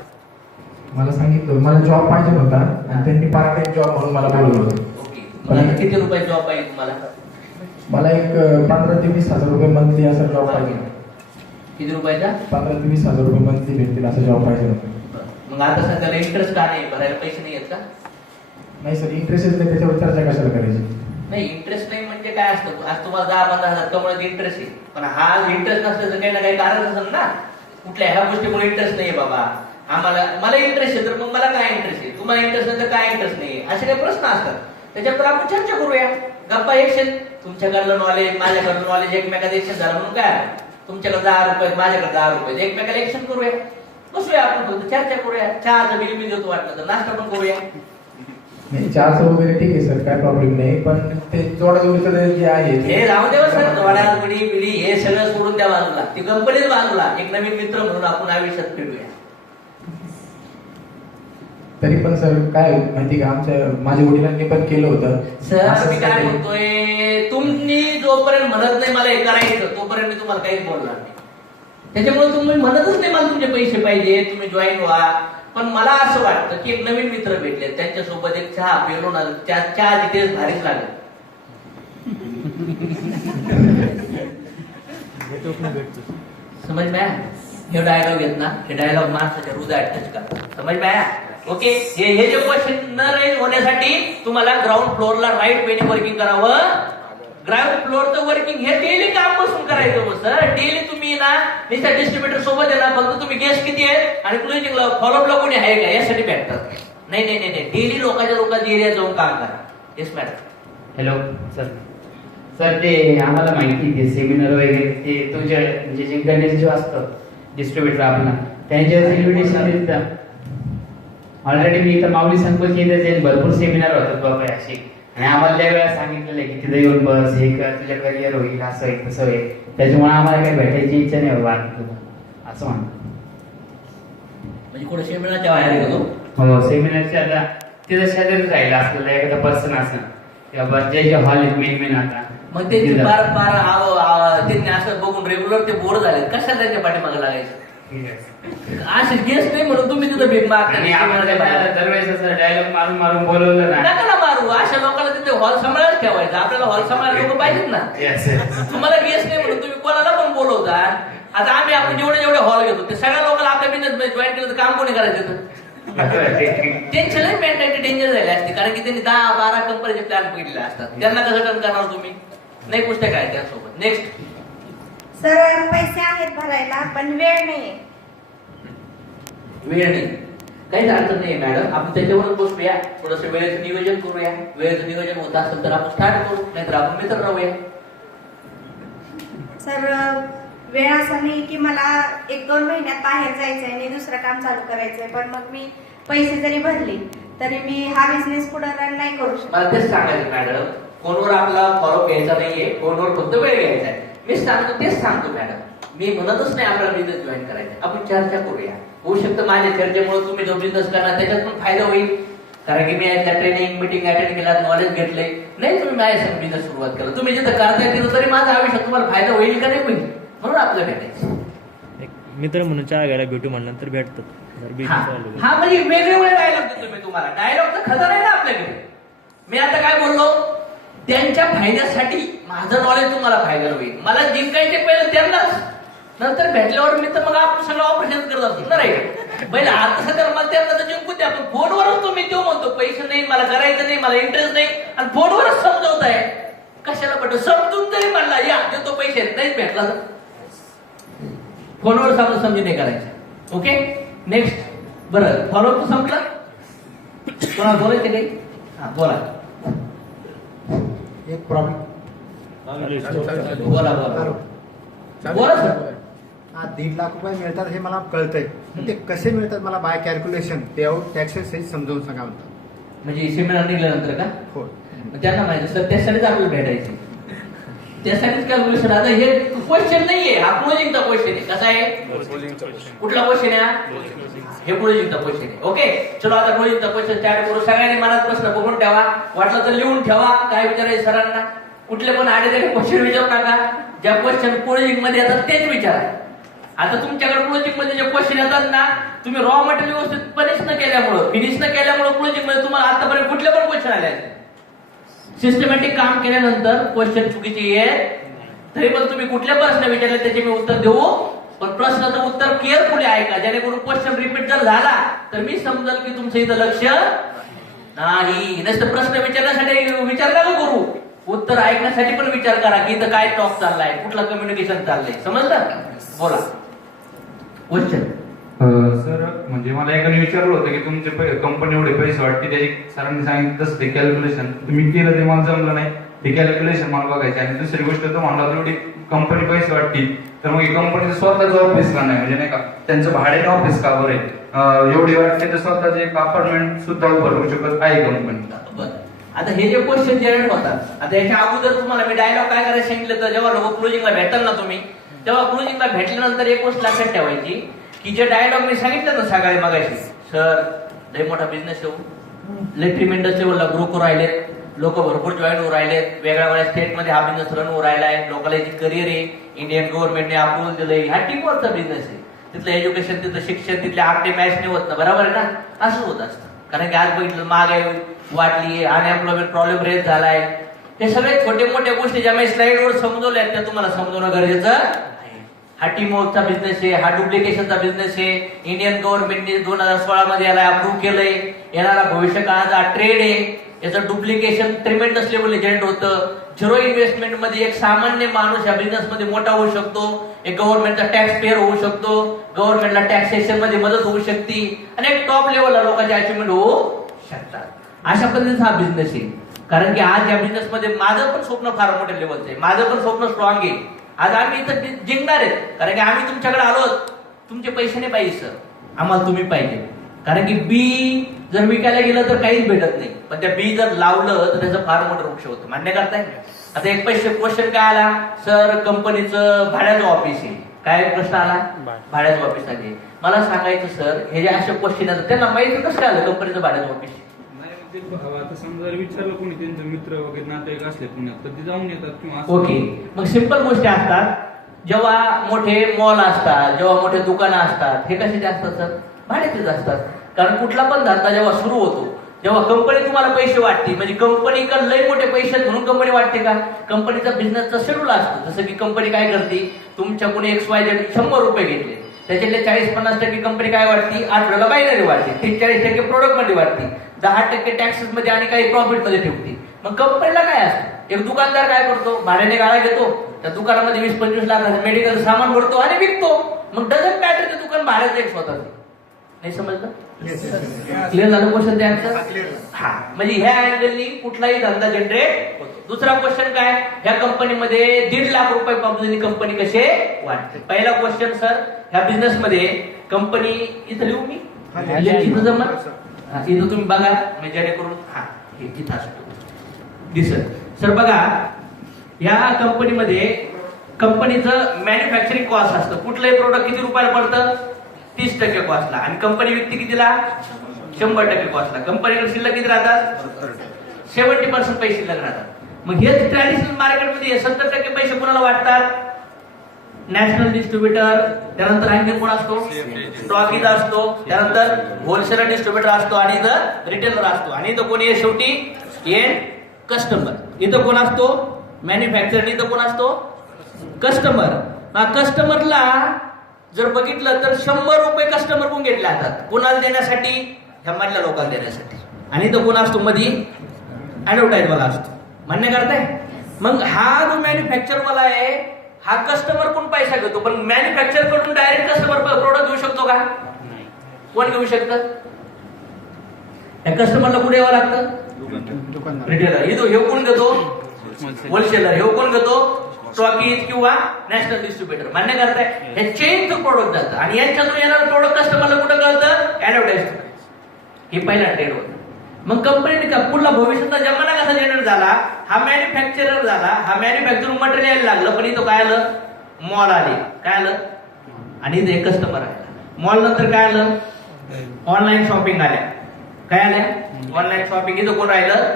मला सांगितलं मला जॉब पाहिजे होता आणि त्यांनी पार्ट टाइम जॉब म्हणून मला बोलवलं होतं. ओके तुम्हाला किती रुपये जॉब पाहिजे तुम्हाला? मला एक 15 ते 20 हजार रुपये मंथली असा जॉब पाहिजे. किती रुपयाचा? 15 ते 20 हजार रुपये मंथली भेटतील असा जॉब पाहिजे होता. मग आता सध्याला इंटरेस्ट का नाही, भरायला पैसे नाही आहेत का? नाही सर इंटरेस्टच नाही, त्याच्यावर चर्चा कशाला करायची? नाही इंटरेस्ट नाही म्हणजे काय असतं, आज तुम्हाला 10-15 हजार कमवण्यात इंटरेस्ट आहे, पण हा इंटरेस्ट नसल्याचं काही ना काही कारण असेल ना. कुठल्या ह्या गोष्टीमुळे इंटरेस्ट नाही बाबा आम्हाला, मला इंटरेस्ट आहे तर मग मला काय इंटरेस्ट आहे, तुम्हाला इंटरेस्ट नाही तर काय इंटरेस्ट नाही, असे काही प्रश्न असतात. त्याच्यावर आपण चर्चा करूया. गप्पा एक्शन, तुमच्याकडलं नॉलेज माझ्याकडलं नॉलेज एकमेकाचं एक्शन झालं म्हणून काय, तुमच्याकडे 10 रुपये माझ्याकडे 10 रुपये, एकमेकाला एक्शन करूया, बसूया आपण फक्त चर्चा करूया. चहाचं बिल मी देतो, वाटलं तर नाश्ता पण करूया. नाही 400 वगैरे ठीक आहे सर, काय प्रॉब्लेम नाही, पण ते जोडाजोडीचं जे आहे हे राहू देवा सर, जोडा बिडी बिडी हे सगळं सोडून द्या बाजूला, ती कंपनीच बाजूला, एक नवीन मित्र म्हणून आपण आयुष्यात फिरूया. तरी पण सर काय माहिती का, माझ्या वडिलांनी पण केलं होतं सर. मी काय म्हणतोय, तुम्ही जोपर्यंत म्हणत नाही मला हे करायचं तोपर्यंत मी तुम्हाला काहीच बोलणार नाही. त्याच्यामुळे तुम्ही म्हणतच नाही मला तुमचे पैसे पाहिजे, तुम्ही जॉईन व्हा. पण मला असं वाटतं की एक नवीन मित्र भेटले, त्यांच्यासोबत एक चहा पेलो ना, चहाची टेस्ट भारीच लागेल. समज में हे डायलॉग आहेत ना, हे डायलॉग माणसाच्या हृदयात टच करतात. समज पाया. ओके, हे जे क्वेश्चन न रेज होण्यासाठी तुम्हाला ग्राउंड फ्लोअरला राईट वेने वर्किंग करावं. ग्राउंड फ्लोअरचं वर्किंग हे डेली काम बसून करायचं सर. डेली तुम्ही ना निस्ता डिस्ट्रीब्युटर सोबत आहे ना, फक्त तुम्ही गेस्ट किती आहेत आणि क्लोजिंगला फॉलोअपला कोणी आहे का यासाठी भेटतात. नाही नाही नाही, डेली लोकांच्या एरिया जाऊन काम करा. Yes madam. Hello sir. Sir ते आम्हाला माहिती ते सेमिनार वगैरे ते तुमच्या म्हणजे जे गणेश जो असतो डिस्ट्रीब्युटर आपला त्यांच्या इन्व्हिटेशन देतात. ऑलरेडी मी इथं माऊली संकोची इथे भरपूर सेमिनार होतात बाबा असे, आणि आम्हाला त्या वेळा सांगितलेलं आहे की तिथे येऊन बस हे कर तुझ्या करिअर होईल असं होईल तसं होईल. त्याच्यामुळे आम्हाला काही भेटायची इच्छा नाही बाबा असं म्हणतो. म्हणजे कुठे सेमिनारच्या बाहेर गेलो. हो सेमिनारच्या आता तिथं शेजारीच राहिलं असलेलं एखादा पर्सन असं किंवा जे जे हॉल आहेत मेन आता मग ते बार त्यांनी असं बघून रेग्युलर ते बोर झाले. कशाला त्यांच्या पाठीमागे लागायचं. असे गेस्ट नाही म्हणून तुम्ही तिथं भेट मागता. आणि आम्हाला दरवेळेस असं डायलॉग मारून मारून बोलवलं ना. नका ना मारू. अशा लोकांना तिथे हॉल सांभाळायला ठेवायचं. आपल्याला हॉल सांभाळायला लोक पाहिजेत ना. तुम्हाला गेस्ट नाही म्हणून तुम्ही कोणाला पण बोलवता. आता आम्ही आपण जेवढे हॉल घेतो ते सगळ्या लोकांना आपल्या बिझनेस मध्ये जॉईन केलं तर काम कोणी करायचं. त्यांची मेंटॅलिटी डेंजर झाली असते, कारण की त्यांनी 10-12 कंपनीचे प्लॅन बघितले असतात. त्यांना कसं टर्न करणार तुम्ही. नाही पुस्तक काय त्यासोबत. नेक्स्ट. सर पैसे आहेत भरायला पण वेळ नाही. वेळ नाही, काहीच अडचण नाही मॅडम. आपण त्याच्यावरच बसूया, थोडस वेळेचं नियोजन करूया. वेळेचं नियोजन होत असेल तर आपण स्टार्ट करू, नाहीतर आपण मित्र राहूया. सर वेळ असा नाही की मला 1-2 महिन्यात बाहेर जायचंय आणि दुसरं काम चालू करायचंय, पण मग मी पैसे जरी भरले तरी मी हा बिझनेस पुढे रन नाही करू शकत. मला तेच सांगायचं मॅडम, फोनवर आपला फॉलो घ्यायचा नाहीये, फोनवर फक्त वेळ घ्यायचा आहे. मी सांगतो तेच सांगतो मॅडम. मी म्हणतच नाही आपल्याला बिझनेस जॉईन करायचा. आपण चर्चा करूया. होऊ शकतं माझ्या चर्चेमुळे तुम्ही जो बिझनेस करणार त्याच्यात पण फायदा होईल, कारण की मी ट्रेनिंग मीटिंग अटेंड केला, नॉलेज घेतलंय. नाही तुम्ही माझ्या बिझनेस सुरुवात केला, तुम्ही जिथं करता येतील तरी माझ्या आयुष्यात तुम्हाला फायदा होईल का नाही होईल, म्हणून आपल्याला भेटायचं. एक मित्र म्हणून चहा घ्यायला भेटू म्हणलं तर भेटतात. हा म्हणजे वेगवेगळे डायलॉग देतो मी तुम्हाला. डायलॉगचं खतर आहे ना आपल्याकडे. मी आता काय बोललो, त्यांच्या फायद्यासाठी माझं नॉलेज तुम्हाला फायदा होईल. मला जिंकायचे पहिलं त्यांनाच, नंतर भेटल्यावर मी तर मग आपण सगळं ऑपरेशन करत असतो ना. राईट. पहिले आता सध्या मला त्यांना तर जिंकू द्या, पण फोनवरच तो मी तो म्हणतो पैसे नाही, मला करायचं नाही, मला इंटरेस्ट नाही, आणि फोनवरच समजवत आहे. कशाला पटत. समजून तरी म्हणला या देतो पैसे, नाहीच भेटला तर फोनवर समजी नाही करायचं. Okay next. बरं फॉलोअप संपला. कोणाला बोलायचं काही. हा बोला. एक प्रॉब्लेम बोला बोला सर. 1.5 लाख रुपये मिळतात हे मला कळतंय, पण ते कसे मिळतात मला बाय कॅल्क्युलेशन पे आउट टॅक्सेस हे समजावून सांगा म्हणतात. म्हणजे सेमिनार निघाल्यानंतर का. हो त्यांना माहिती सर, त्यासाठीच आपल्याला भेटायचे, त्यासाठीच कॅल्क्युलेशन. आता हे क्वेश्चन नाहीये, हा क्लोजिंगचा क्वेश्चन आहे. कसा आहे. कुठला क्वेश्चन आहे. हे क्लोजिंगचा क्वेश्चन आहे. ओके चलो आता क्लोजिंगचा क्वेश्चन स्टार्ट करू. सगळ्यांनी मनात प्रश्न बघून ठेवा, वाटलं तर लिहून ठेवा. काय विचारायचं सरांना. कुठले पण आडे क्वेश्चन विचारू नका. ज्या क्वेश्चन क्लोजिंग मध्ये येतात तेच विचारा. आता तुमच्याकडे क्लोजिंग मध्ये जे क्वेश्चन येतात ना, तुम्ही रॉ मटेरियल व्यवस्थित फिनिश न केल्यामुळे क्लोजिंग मध्ये तुम्हाला आतापर्यंत कुठले पण क्वेश्चन आले. सिस्टमॅटिक काम केल्यानंतर क्वेश्चन चुकीचे येत तरी पण तुम्ही कुठल्या प्रश्न विचारले त्याचे मी उत्तर देऊ, पण प्रश्नाचं उत्तर केअरफुली ऐका, जेणेकरून क्वेश्चन रिपीट जर झाला तर मी समजेल की तुमचं इथं लक्ष नाही. नसतं प्रश्न विचारण्यासाठी विचार नका करू, उत्तर ऐकण्यासाठी पण विचार करा की इथं काय टॉक चाललाय, कुठला कम्युनिकेशन चाललंय. समजलं. बोला क्वेश्चन. सर म्हणजे मला एकाने विचारलं होतं की तुमचे कंपनी एवढे पैसे वाटते, त्याची सरांनी सांगितलं तसं ते कॅल्क्युलेशन तुम्ही केलं, ते मला जमलं नाही. ते कॅल्क्युलेशन मला बघायचे. आणि दुसरी गोष्ट तो म्हणला एवढी कंपनी पैसे वाटतील तर मग कंपनीचं स्वतःचं ऑफिस का नाही, म्हणजे नाही का त्यांचं भाड्याने ऑफिस का बरं आहे. एवढी वाटते तर स्वतःचे एक अपार्टमेंट सुद्धा भरू शकत आहे कंपनी. आता हे जे क्वेश्चन जनरेट होतात, आता याच्या अगोदर तुम्हाला मी डायलॉग काय करायला सांगितलं, तर जेव्हा लोक क्लोजिंगला भेटाल ना तुम्ही, तेव्हा क्लोजिंगला भेटल्यानंतर एक गोष्ट लक्षात ठेवायची की जे डायलॉग मी सांगितलं ना सकाळी मगाशी, सर लय मोठा बिझनेस येऊ, लय ट्रिमेंडस लेवलला ग्रो करू राहिलेत, लोक भरपूर जॉईन होऊ राहिलेत, वेगळ्या स्टेट मध्ये हा बिझनेस रन होऊ राहिला आहे, लोकांना याची करिअर आहे, इंडियन गव्हर्नमेंटने अप्रुव्हल दिलंय, हा टीमवर्कचा बिझनेस आहे. तिथलं एज्युकेशन, तिथलं शिक्षण, तिथले आकडे मॅच नाही होत ना, बरोबर आहे ना. असं होत असतं, कारण की आज बघितलं महागाई वाढली, अनएम्प्लॉयमेंट प्रॉब्लेम रेस झालाय. हे सगळे छोटे मोठ्या गोष्टी ज्या मी स्लाइडवर समजवल्या त्या तुम्हाला समजवणं गरजेचं आहे. हा टीमवर्कचा बिझनेस आहे, हा डुप्लिकेशनचा बिझनेस आहे. इंडियन गव्हर्नमेंटने 2016 मध्ये याला अप्रूव्ह केलंय. येणारा भविष्य काळाचा ट्रेड आहे. याचं डुप्लिकेशन ट्रिमेंडस लेवल जनरेट होतं. झिरो इन्व्हेस्टमेंट मध्ये एक सामान्य माणूस या बिझनेस मध्ये मोठा होऊ शकतो. एक गव्हर्नमेंटचा टॅक्स पेअर होऊ शकतो. गव्हर्नमेंटला टॅक्सेशन मध्ये मदत होऊ शकते आणि एक टॉप लेवलला लोकांची अचिव्हमेंट होऊ शकतात. अशा पद्धतीचा हा बिझनेस आहे. कारण की आज या बिझनेस मध्ये माझं पण स्वप्न फार मोठ्या लेवलचं आहे. माझं पण स्वप्न स्ट्रॉंग आहे. आज आम्ही इथं जिंकणार आहेत. कारण की आम्ही तुमच्याकडे आलो, तुमचे पैसे नाही पाहिजे सर, आम्हाला तुम्ही पाहिजे. कारण की बी जर विकायला गेलं तर काहीच भेटत नाही, पण त्या बी जर लावलं तर त्याचं फार मोठं वृक्ष होतं. मान्य करताय? आता एक क्वेश्चन काय आला सर, कंपनीचं भाड्याचं ऑफिस आहे. काय प्रश्न आला? भाड्याचं ऑफिस आहे. मला सांगायचं सर, हे जे असे क्वेश्चन आहेत त्यांना माहिती कसं काय आलं कंपनीचं भाड्याचं ऑफिस? आता समजा विचारलं कोणी त्यांचे मित्र वगैरे नातेवाईक असले पुण्यात तर ते जाऊन येतात किंवा ओके, मग सिंपल गोष्टी असतात. जेव्हा मोठे मॉल असतात, जेव्हा मोठे दुकानं असतात, हे कशाचे असतात सर? भाड्याचेच असतात. कारण कुठला पण धंदा जेव्हा सुरू होतो, जेव्हा कंपनी तुम्हाला पैसे वाटते, म्हणजे कंपनी का लय मोठे पैसे म्हणून कंपनी वाटते का? कंपनीचा बिझनेसचा शेड्यूल असतो. जसं की कंपनी काय करते, तुमच्याकडून XYZ 100 रुपये घेतले, त्याच्यातले 40-50% कंपनी काय वाटते, 8 वेळेला बायनरी वाटते, 43% प्रोडक्ट मध्ये वाटते, 10% टॅक्सेस मध्ये आणि काही प्रॉफिट मध्ये ठेवते. मग कंपनीला काय असतं, एक दुकानदार काय करतो, भाड्याने गाळा घेतो, त्या दुकानामध्ये 20-25 लाखाचं मेडिकल सामान भरतो आणि विकतो. मग डझंट मॅटर ते दुकान भाड्याचं एक स्वतःच. नाही समजलं? क्लिअर झालं क्वेश्चन ते आन्सर? हा, म्हणजे ह्या अँगलनी कुठलाही धंदा जनरेट होतो. दुसरा क्वेश्चन काय, ह्या कंपनीमध्ये 1.5 लाख रुपये पासून कंपनी कसे वाढते? पहिला क्वेश्चन सर, ह्या बिझनेस मध्ये कंपनी, इथं लिहू मी, इथं जमा, इथं तुम्ही बघा, म्हणजे जेणेकरून हा इथं असतो दिसत. सर बघा, या कंपनीमध्ये कंपनीचं मॅन्युफॅक्चरिंग कॉस्ट असतं. कुठलंही प्रोडक्ट किती रुपयाला पडतं? 30% कॉस्टला. आणि कंपनी विकते कितीला? 100% कॉस्टला. कंपनीकडे शिल्लक किती राहतात? 70% पैसे शिल्लक राहतात. मग हेच ट्रॅडिशनल मार्केटमध्ये 70% पैसे कोणाला वाटतात? नॅशनल डिस्ट्रीब्युटर, त्यानंतर आणखी कोण असतो? स्टॉकीज असतो, त्यानंतर होलसेलर डिस्ट्रीब्युटर असतो, आणि इथं रिटेलर असतो, आणि इथं कोणी आहे शेवटी? End customer. इथं कोण असतो? मॅन्युफॅक्चरर. इथं कोण असतो? कस्टमर. कस्टमरला जर बघितलं तर 100 रुपये कस्टमर कोण घेतले जातात? कोणाला देण्यासाठी? ह्या मधल्या लोकांना देण्यासाठी. आणि इथं कोण असतो? मध्ये ऍडव्हर्टाइज वाला असतो. मान्य करताय? मग हा जो मॅन्युफॅक्चर वाला आहे, हा कस्टमर कोण पैसा घेतो, पण मॅन्युफॅक्चर कडून डायरेक्ट कस्टमर प्रोडक्ट घेऊ शकतो का? कोण घेऊ शकतं? या कस्टमरला कुठे यावं लागतं? रिटेलर. इथं हे कोण घेतो? होलसेलर. हे कोण घेतो? स्टॉकीज किंवा नॅशनल डिस्ट्रीब्युटर. मान्य करताय? हे चेनचं प्रोडक्ट जातं, आणि यांच्यातून येणारं प्रोडक्ट कस्टमरला कुठं कळतं? ऍडव्हर्टाइज. हे पहिला ट्रेड होतं. मग कंपनीने का पुढला भविष्याचा जमाना कसा जनरेट झाला? हा मॅन्युफॅक्चरर झाला, हा मॅन्युफॅक्चरिंग मटेरियल यायला लागलं, पण इथं काय आलं? मॉल आले. काय आलं? आणि इथे एक कस्टमर आला. मॉल नंतर काय आलं? ऑनलाईन शॉपिंग आल्या. काय आल्या? Online shopping. इथं कोण राहिलं?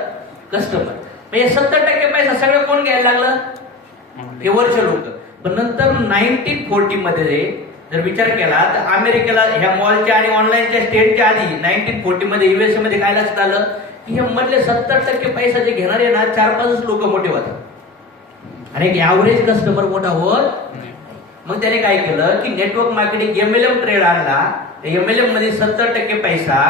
कस्टमर. म्हणजे 70% पैसा सगळं कोण घ्यायला लागलं? हे वरचे लोक. पण नंतर 1940 मध्ये जर विचार केला तर अमेरिकेला ह्या मॉलच्या आणि ऑनलाईनच्या स्टेटच्या आधी 1940 मध्ये USA मध्ये काय लक्षात आलं की हे मधले 70% पैसा जे घेणारे ना 4-5 लोक मोठे होतात, आणि एक ऍव्हरेज कस्टमर मोठा होत. मग त्याने काय केलं की नेटवर्क मार्केटिंग MLM ट्रेड आणला. MLM मध्ये 70% पैसा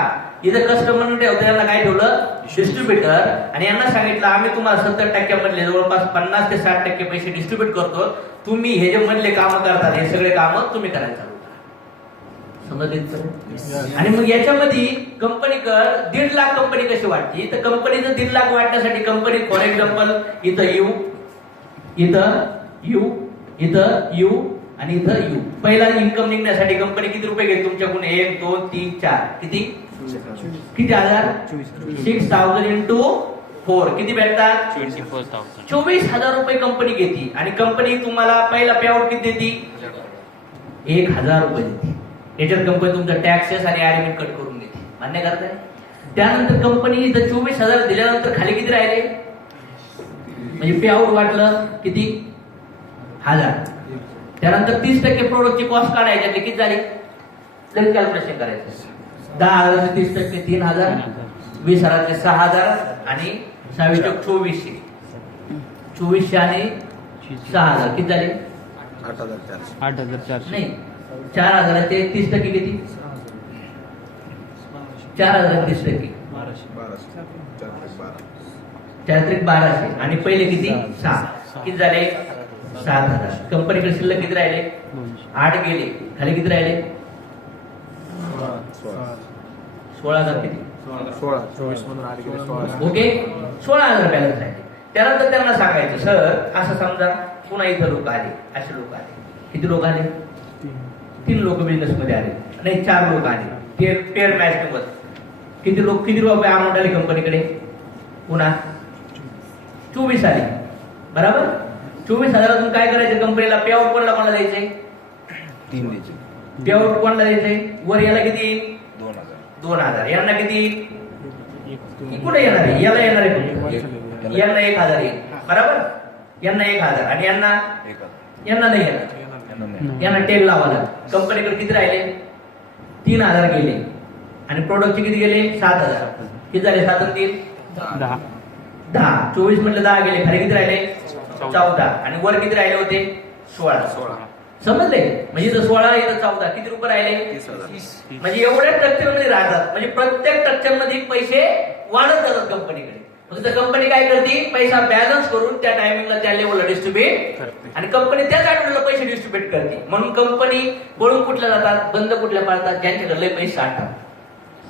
इथं कस्टमरने ठेवतो. यांना काय ठेवलं? डिस्ट्रीब्युटर. आणि यांना सांगितलं आम्ही तुम्हाला 70% मधले जवळपास 50 ते 60% पैसे डिस्ट्रीब्युट करतो, तुम्ही हे जे मधले कामं करतात हे सगळे कामं तुम्ही करायला चालू करा. समजले? आणि मग याच्यामध्ये कंपनीकडे 1.5 लाख कंपनी कशी वाटते? तर कंपनीचं 1.5 लाख वाटण्यासाठी कंपनी फॉर एक्झाम्पल इथं यू, इथं यू, इथं यू आणि इथं यू. पहिला इन्कम निघण्यासाठी कंपनी किती रुपये घेते तुमच्याकडून? 1, 2, 3, 4. किती? किती हजार? 6000 into 4 किती भेटतात? 24,000 रुपये कंपनी घेते. आणि कंपनी तुम्हाला पहिला पेआउट किती देते? 1,000 रुपये देते. याच्यात कंपनी तुमचा टॅक्सेस आणि ऍडमिन कट करून घेते. मान्य करताय? त्यानंतर कंपनी इथं 24,000 दिल्यानंतर खाली किती राहिले? म्हणजे पेआउट वाटलं किती? 1000. त्यानंतर 30% प्रोडक्टची कॉस्ट काढायची, किती झाली? कॅल्क्युलेशन करायचं. 10,000 चे 30% 3,000, 20,000 चे 6,000 आणि 2400 2400 आणि 6,000 किती झाले? 8,400. 8,400. नाही 4,000चे 30% किती? 4,000 30%. 4,1200 आणि पहिले किती? 6. किती झाले? 7,000. कंपनीकडे शिल्लक किती राहिले? 8 गेले. खाली किती राहिले? 16,000 किती? 16. 24 मधून 8 गेले 16. ओके 16,000 बॅलन्स राहिले. त्यानंतर त्यांना सांगायचं सर असं समजा पुन्हा इथं लोक आले, असे लोक आले. किती लोक आले? 3 लोक बिझनेस मध्ये आले. नाही 4 लोक आले. Pair match number. किती रुपये अमाऊंट आली कंपनीकडे? पुन्हा 24 आली. बरोबर. 24,000 काय करायचं? कंपनीला पे आउट कोणाला द्यायचे? 3 द्यायचे. पे आउट कोणाला द्यायचे? वर याला किती? 2,000. यांना किती? कुठे येणार आहे? याला येणार आहे. यांना 1,000 येईल. बरोबर. यांना 1,000 आणि यांना नाही येणार. यांना टेल लावायला. कंपनीकडे किती राहिले? 3,000 गेले आणि प्रोडक्टचे किती गेले? 7,000. किती झाले? 7 आणि 3 10. 24 म्हटलं 10 गेले. खाली किती राहिले? 14 आणि वर किती राहिले होते? 16. समजले? म्हणजे इथं 16 इथं 14 किती रुपये राहिले? 30,000. म्हणजे एवढ्या स्ट्रक्चर मध्ये राहतात. म्हणजे प्रत्येक स्ट्रक्चर मध्ये पैसे वाढत जातात कंपनीकडे. फक्त कंपनी काय करते? पैसा बॅलन्स करून त्या टायमिंगला त्या लेवलला डिस्ट्रीब्युट आणि कंपनी त्याच आठवड्याला पैसे डिस्ट्रीब्युट करते. म्हणून कंपनी बळून कुठल्या जातात, बंद कुठल्या पाडतात? ज्यांच्याकडे लय पैसे साठतात.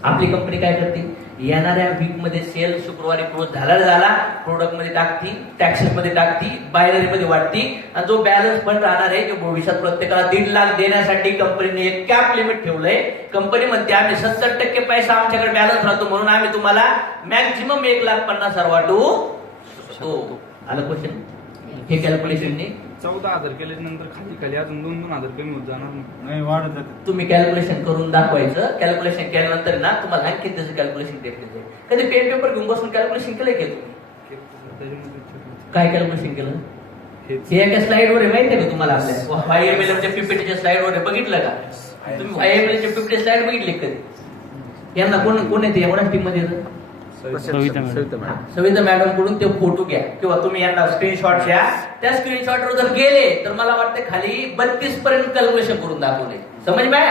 आपली कंपनी काय करते? येणाऱ्या वीक मध्ये सेल शुक्रवारी क्लोज झाला प्रोडक्ट मध्ये टाकती, टॅक्सेस मध्ये टाकती, बायनरी मध्ये वाटती आणि जो बॅलन्स फंड राहणार आहे तो भविष्यात प्रत्येकाला 1.5 लाख देण्यासाठी कंपनीने एक कॅप लिमिट ठेवलंय. कंपनी म्हणते आम्ही 70% पैसा आमच्याकडे बॅलन्स राहतो म्हणून आम्ही तुम्हाला मॅक्झिमम 1,50,000 वाटू शकतो. आलं क्वेश्चन? हे कॅल्क्युलेशनने 14,000 केल्यानंतर खाली अजून 2,000 कमी होत जाणार नाही, वाढत जाते. तुम्ही कॅल्क्युलेशन करून दाखवायचं. कॅल्क्युलेशन केल्यानंतर ना तुम्हाला आणखी त्याचं कॅल्क्युलेशन देते. कधी पेन पेपर घेऊन बसून कॅल्क्युलेशन केलंय का तुम्ही? काय कॅल्क्युलेशन केलं? हे एका स्लाइड वर माहिती आहे का तुम्हाला? आपल्या YML च्या पीपीटीच्या स्लाइड वर बघितलं का तुम्ही? YML च्या पीपीटी स्लाइड बघितली कधी? यांना कोण येते? एवढ्या टीम मध्ये येतं? सविता मॅडम कडून ते फोटो घ्या किंवा तुम्ही यांना स्क्रीनशॉट घ्या. त्या स्क्रीनशॉटवर जर गेले तर मला वाटतं खाली 32 पर्यंत कॅल्क्युलेशन करून दाखवले. समज बाय.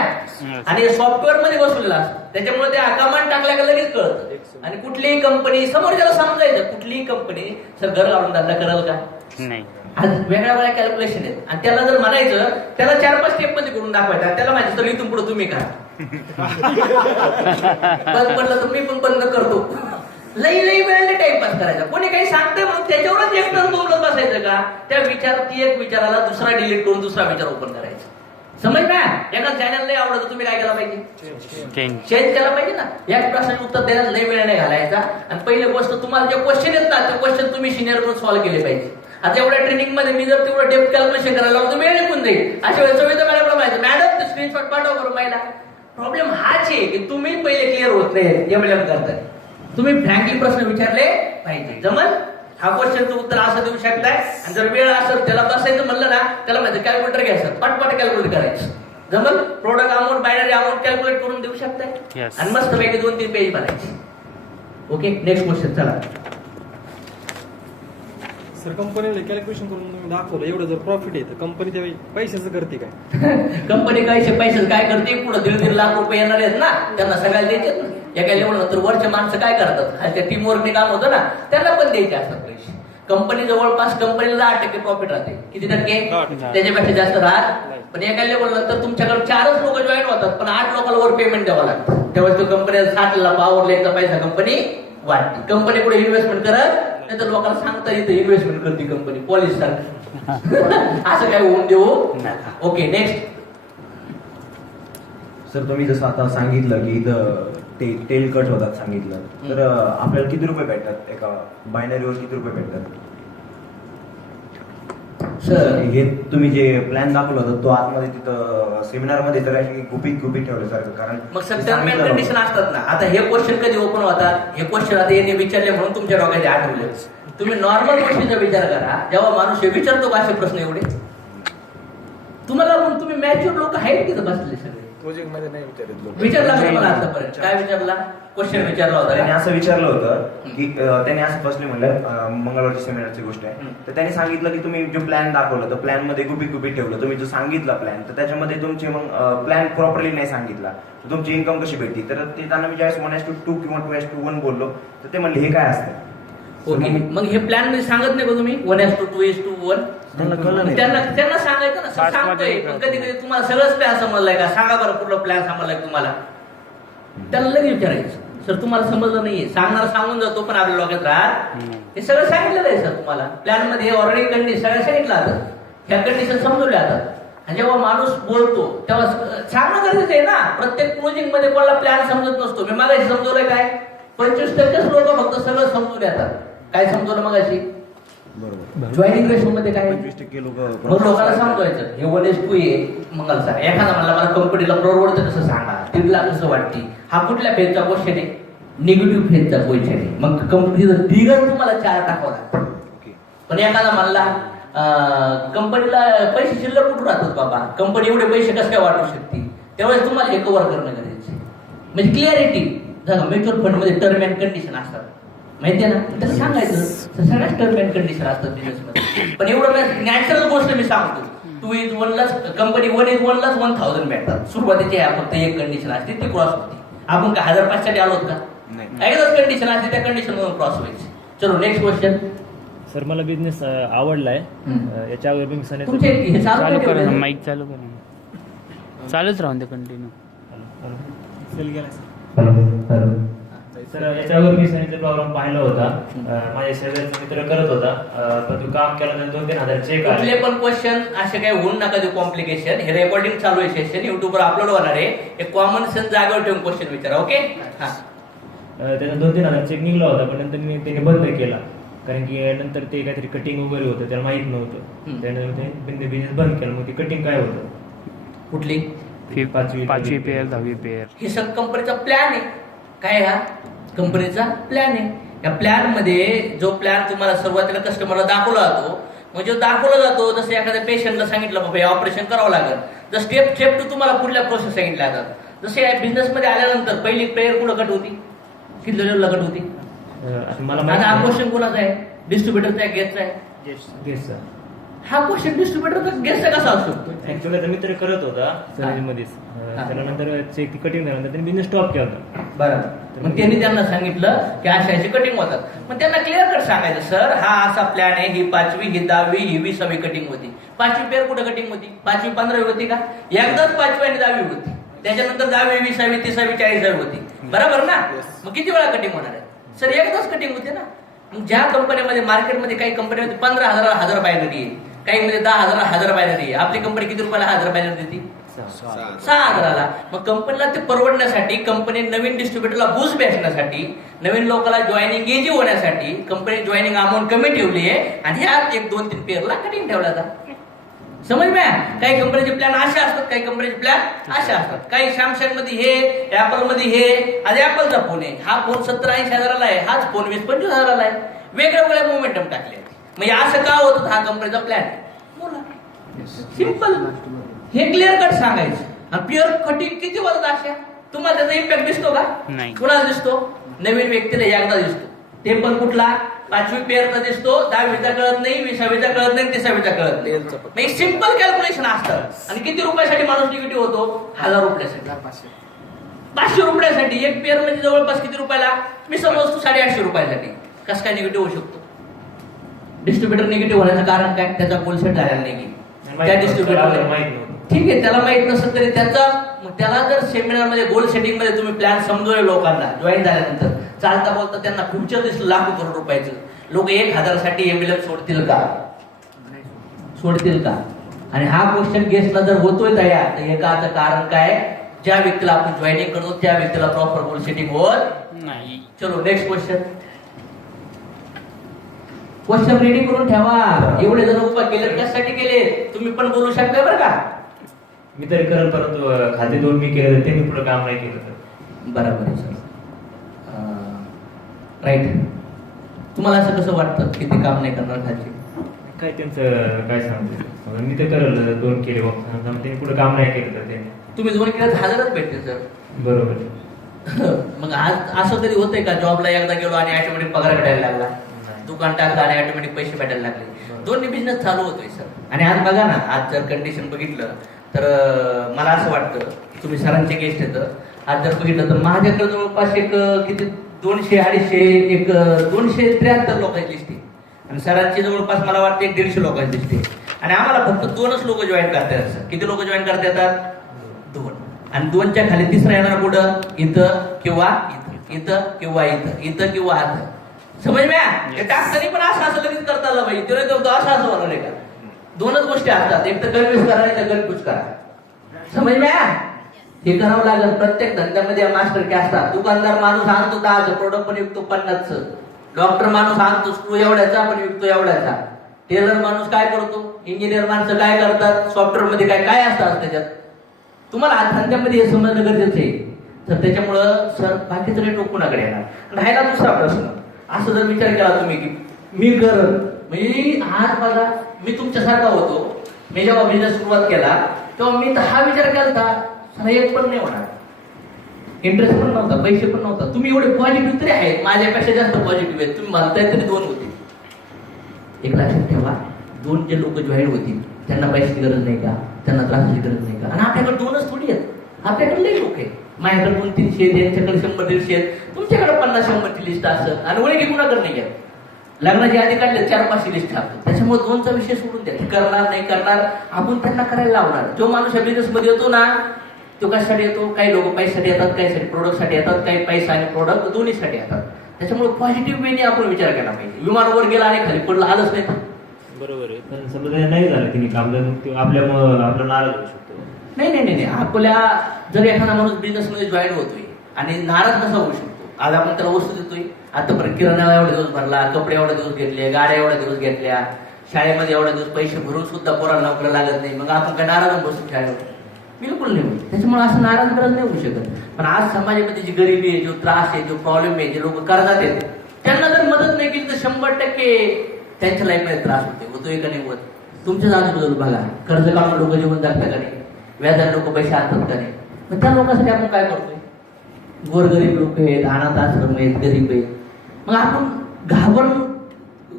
आणि सॉफ्टवेअर मध्ये बसवलेलं असतं त्याच्यामुळे ते कमांड टाकल्या का लगेच कळतं. आणि कुठलीही कंपनी समोर ज्याला समजायचं कुठलीही कंपनी सर घर घालून धंदा कराल का? नाही. आज वेगळ्या कॅल्क्युलेशन आहेत आणि त्याला जर म्हणायचं त्याला 4-5 स्टेप मध्ये करून दाखवायचं. त्याला माहिती तर इथून पुढे तुम्ही करा. बंद पडलं तर मी पण बंद करतो. लई वेळेला टाइमपास करायचा. कोणी काही सांगतंय म्हणून त्याच्यावरच एकटं बोलत बसायचं का? त्या एक विचाराला दुसरा डिलीट करून दुसरा विचार ओपन करायचा. समज ना? एका चॅनल नाही आवडत तुम्ही काय केलं पाहिजे? चेंज केला पाहिजे ना. याच प्रश्नाचे उत्तर द्यायला लई वेळ नाही घालायचा. आणि पहिली गोष्ट तुम्हाला जे क्वेश्चन येत ना ते क्वेश्चन तुम्ही सिनियर कडून सॉल्व्ह केले पाहिजे. आता एवढ्या ट्रेनिंग मध्ये मी जर तेवढं डेप्थ कॅल्क्युलेशन करायला लागलो तर वेळ निघून जाईल. अशा वेळेस सविता मॅडमला माहिती मॅडम ते स्क्रीनशॉट पाठवा करून महिला. प्रॉब्लेम हाच आहे की तुम्ही पहिले क्लिअर होत नाही एमएलएम करताय. तुम्ही फ्रँकली प्रश्न विचारले पाहिजे. जमल? हा क्वेश्चनचं उत्तर असं देऊ शकताय. आणि जर वेळ असेल त्याला बसायचं म्हणलं ना त्याला माहिती कॅल्क्युलेटर घ्यायचं पटपट कॅल्क्युलेट करायचं. जमल? Product amount binary amount calculate करून देऊ शकताय आणि मस्त पैकी 2-3 पेज बनायचे. ओके नेक्स्ट क्वेश्चन चला. सर कंपनीला कॅल्क्युलेशन करून तुम्ही दाखवलं एवढं जर प्रॉफिट आहे तर कंपनी त्या पैशाचं करते काय? कंपनी पैशाचं काय करते? पुढे 1.5 लाख रुपये येणार आहेत ना त्यांना सगळ्याला द्यायचे ना. एका लेवल तर वरचे माणसं काय करतात? त्या टीम वर्कने काम होतं ना त्यांना पण द्यायचे असतात पैसे. कंपनी जवळपास कंपनीला 10% प्रॉफिट राहते. किती टक्के? त्याच्यापेक्षा जास्त राहत. पण एका लेवल नंतर तुमच्याकडे 4च लोक जॉईन होतात पण 8 लोकांना वर पेमेंट द्यावं लागतं. तेव्हा तो कंपनीला 60 लाख आवडल्याचा पैसा कंपनी वाटते. कंपनी पुढे इन्व्हेस्टमेंट करत नाही तर लोकांना सांगता येतं इन्व्हेस्टमेंट करते कंपनी पॉलिश सारखं. असं काय होऊन देऊ. Okay next. सर तुम्ही जसं आता सांगितलं की इथं ते टेल कट होतात सांगितलं तर आपल्याला किती रुपये भेटतात? एका बायनरीवर किती रुपये भेटतात? सर हे तुम्ही जे प्लॅन दाखवलं होतं तो आतमध्ये तिथं सेमिनार मध्ये तर गुपित ठेवल्यासारखं. कारण मग सर कंडिशन असतात ना. आता हे क्वेश्चन कधी ओपन होतात? हे क्वेश्चन आता यांनी विचारले म्हणून तुमच्या डोक्यात आठवले. तुम्ही नॉर्मल गोष्टीचा विचार करा. जेव्हा माणूस विचारतो का असे प्रश्न एवढे तुम्हाला तुम्ही मॅच्युअर लोक आहेत तिथं बसले सगळे प्रोजेक्ट मध्ये नाही विचारित विचारला का तुम्हाला आतापर्यंत काय विचारला क्वेश्चन विचारला होता त्यांनी का? असं विचारलं होतं की त्यांनी असं फर्स्टली म्हणलं मंगळवारच्या सेमिनारची गोष्ट आहे तर त्यांनी सांगितलं की तुम्ही जो प्लॅन दाखवला तर प्लॅन मध्ये गुपित ठेवलं तुम्ही जो सांगितला प्लॅन तर त्याच्यामध्ये तुमचे मग प्लॅन प्रॉपरली नाही सांगितला तर तुमची इन्कम कशी भेटली तर ते त्यांना मी ज्यावेळेस 1:2 किंवा 2:1 बोललो तर ते म्हणले हे काय असतं ओके मग हे प्लॅन मध्ये सांगत नाही का तुम्ही 1:2:1 त्यांना सांगायचं ना सर सांगतोय पण कधी कधी तुम्हाला सगळंच प्लॅन समजलाय का सांगा बरं कुठला प्लॅन समजलाय तुम्हाला त्याला लगेच विचारायचं सर तुम्हाला समजलं नाहीये सांगणार सांगून जातो पण आपल्या डोक्यात राहत हे सगळं सांगितलेलं आहे सर तुम्हाला प्लॅन मध्ये ऑलरेडी कंडिशन सगळं सांगितलं आता ह्या कंडिशन समजवल्या जातात आणि जेव्हा माणूस बोलतो तेव्हा सांगणं गरजेचं आहे ना प्रत्येक क्लोजिंग मध्ये कोणाला प्लॅन समजत नसतो मी मागाशी समजवलंय काय 25% लोक फक्त सगळं समजून येतात काय समजवलं मगाशी जॉईनिंग रेशो मध्ये काय 25% लोक मग लोकांना समजवायचं हे 1:2 आहे मंगल सांग एखादा मला कंपनीला परवडतं कसं सांगा तिला कसं वाटते हा कुठल्या फेजचा क्वेश्चन आहे निगेटिव्ह फेजचा क्वेश्चन आहे मग कंपनीचं ट्रिगर तुम्हाला 4 टाकावं लागतं पण एखादा म्हणला कंपनीला पैसे शिल्लक कुठून राहतात बाबा कंपनी एवढे पैसे कसं काय वाटू शकते त्यावेळेस तुम्हाला हे कव्हर करणं गरजेचं आहे म्हणजे क्लिअरिटी म्युच्युअल फंड मध्ये टर्म अँड कंडिशन असतात माहिती आहे ना त्याला सांगायचं सगळ्याच टर्म अँड कंडिशन असतात बिझनेसमध्ये पण एवढं नॅचरल गोष्ट मी सांगतो 2:1 ला कंपनी 1:1 लाच 1000 भेटतात सुरुवातीची फक्त एक कंडिशन असते ती क्रॉस होती आपण काय 1500 साठी आलोत का एकदाच कंडिशन असते त्या कंडिशन मधून क्रॉस व्हायची चलो नेक्स्ट क्वेश्चन सर मला बिझनेस आवडलाय याच्यावर मी तुमचे हे चालू करा माईक चालू करा चालूच राहून दे कंटिन्यू सेल गेला सर याच्यावर मी सनीचा प्रॉब्लेम पाहिला होता माझ्या शेजारचा मित्र करत होता पण तू काम केलं 2-3 चेक कुठले पण क्वेश्चन असे काही होऊन नका ते कॉम्प्लिकेशन हे रेकॉर्डिंग चालू आहे सेशन युट्यूबवर अपलोड होणार आहे एक कॉमन सेन्स जागेवर ठेवून क्वेश्चन विचारा ओके त्याचा 2-3 चेक निघला होता पण नंतर मी त्याने बंद केला कारण की नंतर ते काहीतरी कटिंग वगैरे होतं त्याला माहित नव्हतं त्यानंतर बिझनेस बंद केला मग ती कटिंग काय होतं कुठली 5वी पेअर 10वी पेअर हे सगळं कंपनीचा प्लॅन आहे काय हा कंपनीचा प्लॅन आहे या प्लॅन मध्ये जो प्लॅन तुम्हाला सुरुवातीला कस्टमरला दाखवला जातो म्हणजे दाखवला जातो जसं एखाद्या पेशंटला सांगितलं बाबा हे ऑपरेशन करावं लागेल तर स्टेप 2 तुम्हाला पुढल्या प्रोसेस सांगितल्या जातात जसे या बिझनेस मध्ये आल्यानंतर पहिली प्लेयर कुठं कट होती किती लेवलला कट होती आता हा क्वेश्चन कोणाचा आहे डिस्ट्रीब्युटरचा आहे गेस्टचा आहे गेस्टचा हा क्वेश्चन डिस्ट्रीब्युटरचा गेस्टचा कसा असू शकतो ऍक्च्युअली मित्र करत होता सर्जरीमध्येच त्यानंतर चेक कटिंग झाल्यानंतर त्यांनी बिझनेस स्टॉप केला होता बरोबर मग त्यांनी त्यांना सांगितलं की अशाची कटिंग होतात मग त्यांना क्लिअर कट सांगायचं सर हा असा प्लॅन आहे ही 5वी ही 10वी ही 20वी कटिंग होती 5वी पेअर कुठं कटिंग होती 5वी 15वी होती का एकदाच 5वी आणि 10वी होती त्याच्यानंतर 10वी 20वी 30वी 40वी होती बरोबर ना मग किती वेळा कटिंग होणार आहे सर एकदाच कटिंग होते ना मग ज्या कंपन्यामध्ये मार्केटमध्ये काही कंपन्यामध्ये 15,000 बायनरी आहे काही मध्ये 10,000 बायनरी आहे आपली कंपनी किती रुपयाला 1000 बायनरी देते 6,000ला मग कंपनीला ते परवडण्यासाठी कंपनी नवीन डिस्ट्रीब्युटरला बूस्ट भेटण्यासाठी नवीन लोकांना जॉईनिंग एजी होण्यासाठी कंपनी जॉईनिंग अमाऊंट कमी ठेवली आहे आणि ह्यात 1-2-3 पेअरला कटिंग ठेवला जातात समज मॅम काही कंपनीचे प्लॅन असे असतात काही कंपनीचे प्लॅन असे असतात काही सॅमसंग मध्ये हे ऍपल मध्ये हे आज ऍपलचा फोन आहे हा फोन 70-80 हजाराला आहे हाच फोन 20-25 हजाराला आहे वेगवेगळ्या मोमेंटम टाकले म्हणजे असं का होत हा कंपनीचा प्लॅन सिंपल हे क्लिअर कट सांगायचं आणि प्युअर कटिंग किती होतात अशा तुम्हाला त्याचा इम्पॅक्ट दिसतो का कुणाला दिसतो नवीन व्यक्तीला एकदा दिसतो ते पण कुठला 5वी पेअरचा दिसतो 10वीचा कळत नाही 20वीचा कळत नाही 30वीचा कळत नाही एक सिंपल कॅल्क्युलेशन असतं आणि किती रुपयासाठी माणूस निगेटिव्ह होतो 1000 रुपयासाठी 500 रुपयासाठी एक पेअर म्हणजे जवळपास किती रुपयाला मी समजतो 850 रुपयासाठी कसं काय निगेटिव्ह होऊ शकतो डिस्ट्रीब्युटर निगेटिव्ह होण्याचं कारण काय त्याचा गोल सेट झालेला नाही त्या डिस्ट्रीब्युटर ठीक आहे त्याला माहित नसेल तरी त्याला जर सेमिनार मध्ये गोल सेटिंग मध्ये तुम्ही प्लॅन समजवले लोकांना जॉईन झाल्यानंतर चालता बोलता त्यांना फ्युचर दिसलं लाखो करोड रुपयाचं लोक 1000 साठी एम्ब्युलन्स सोडतील का आणि हा क्वेश्चन गेस्टला जर होतोय तयार तर एकाचं कारण काय ज्या व्यक्तीला आपण जॉईनिंग करतो त्या व्यक्तीला प्रॉपर गोल सेटिंग होत नाही चलो नेक्स्ट क्वेश्चन रेडी करून ठेवा एवढे जण उभा केले कशासाठी केले तुम्ही पण बोलू शकता बरं का मी तरी करत परंतु खाते 2 मी केलं ते मी पुढे काम नाही केलं तर बरोबर आहे सर राईट तुम्हाला असं कसं वाटतं की ते काम नाही करणार खालची काय त्यांचं काय सांगतो मी तर करल 2 केले बघ त्यांनी पुढे काम नाही केलं तर त्यांनी तुम्ही 2 केल्यात 1000च भेटते सर. बरोबर. मग आज असं कधी होतंय का जॉबला एकदा गेलो आणि ऑटोमॅटिक पगार भेटायला लागला, दुकान टाकलं आणि ऑटोमॅटिक पैसे भेटायला लागले, दोन्ही बिझनेस चालू होतोय सर. आणि आज बघा ना, आज जर कंडिशन बघितलं तर मला असं वाटतं, तुम्ही सरांचे गेस्ट येतं, आज जर बघितलं तर माझ्याकडे जवळपास एक किती 200-250 एक 273 लोकांची लिस्ट आहे आणि सरांची जवळपास मला वाटतं 150 लोकांची लिस्ट आहे आणि आम्हाला फक्त 2च लोक जॉईन करता येतात सर. किती लोक जॉईन करता येतात? 2. आणि 2च्या खाली तिसरा येणार कुठं? इथं किंवा इथं, इथं किंवा इथं, इथं किंवा इथं. समज म्या हे टाकताना पण असं लगेच करता आलं पाहिजे, तेव्हा करतो असं होणार आहे का? 2च गोष्टी असतात, एक तर कन्फ्यूज करा नाही तर कन्फ्यूज करा. समज म्या हे करावं लागेल. प्रत्येक धंद्यामध्ये मास्टर की असतात. दुकानदार माणूस आणतो 10चं प्रोडक्ट पण विकतो 50चं. डॉक्टर माणूस आणतो स्क्रू एवढ्याचा पण विकतो एवढ्याचा. टेलर माणूस काय करतो? इंजिनियर माणसं काय करतात? सॉफ्टवेअर मध्ये काय काय असतात त्याच्यात. तुम्हाला धंद्यामध्ये हे समजणं गरजेचं आहे. तर त्याच्यामुळं सर बाकीचं रेट कोणाकडे येणार. राहिला दुसरा प्रश्न, असं जर विचार केला तुम्ही की मी करत म्हणजे आज बघा मी तुमच्यासारखा होतो, मी जेव्हा बिझनेस सुरुवात केला तेव्हा मी तर हा विचार केला होता एक पण नाही होणार, इंटरेस्ट पण नव्हता, पैसे पण नव्हता. तुम्ही एवढे पॉझिटिव्ह तरी आहेत, माझ्यापेक्षा जास्त पॉझिटिव्ह आहेत. तुम्ही म्हणताय तरी 2 होते. एक लक्षात ठेवा, 2 जे लोक जॉईन होतील त्यांना पैशाची गरज नाही का, त्यांना त्रासाची गरज नाही का. आणि आपल्याकडे 2च थोडी आहेत, आपल्याकडे लई लोक आहेत. माझ्याकडे 200-300 आहेत, यांच्याकडे 100-150 आहेत, तुमच्याकडे 50-100ची लिस्ट असत आणि ओळखी कुणाकडे नाही आहेत. लग्नाची आधी काढले 4-5 लिस्ट टाकतो. त्याच्यामुळे 2चा विषय सोडून द्या. करणार नाही करणार आपण त्यांना करायला लावणार. जो माणूस या बिझनेस मध्ये येतो ना तो कशासाठी येतो? काही लोक पैशासाठी येतात, काही प्रोडक्टसाठी येतात, काही पैसा आणि प्रोडक्ट दोन्हीसाठी येतात. त्याच्यामुळे पॉझिटिव्ह वेने आपण विचार केला पाहिजे. विमानावर गेला आणि खाली पडलं आलंच नाही. बरोबर आहे, पण समजा नाही झालं तिने काम आपल्यामुळं आपलं नाराज होऊ शकतो. नाही आपल्या जर एखादा माणूस बिझनेस मध्ये जॉईन होतोय आणि नाराज कसा होऊ शकतो? आज आपण त्याला वस्तू देतोय, आतापर्यंत किराणा एवढे दिवस भरला, कपडे एवढे दिवस घेतले, गाड्या एवढे दिवस घेतल्या, शाळेमध्ये एवढे दिवस पैसे भरून सुद्धा पोरांना नोकरी लागत नाही, मग आपण काय नाराज बसून शाळेवर? बिलकुल नाही होईल. त्याच्यामुळे असं नाराज करत नाही होऊ शकत. पण आज समाजामध्ये जी गरिबी आहे, जो त्रास आहे, जो प्रॉब्लेम आहे, जे लोक कर्जात आहेत त्यांना जर मदत नाही केली तर 100% त्यांच्या लाईफमध्ये त्रास होतोय का नाही होत? तुमच्याच आजूबाजूला बघा, कर्ज काढून लोक जीवन जगतात का नाही, व्याजाने लोक पैसे आणतात का नाही. मग त्या लोकांसाठी आपण काय करतोय? गोरगरीब लोक आहेत, अनाथ आश्रम आहेत, गरीब आहेत. मग आपण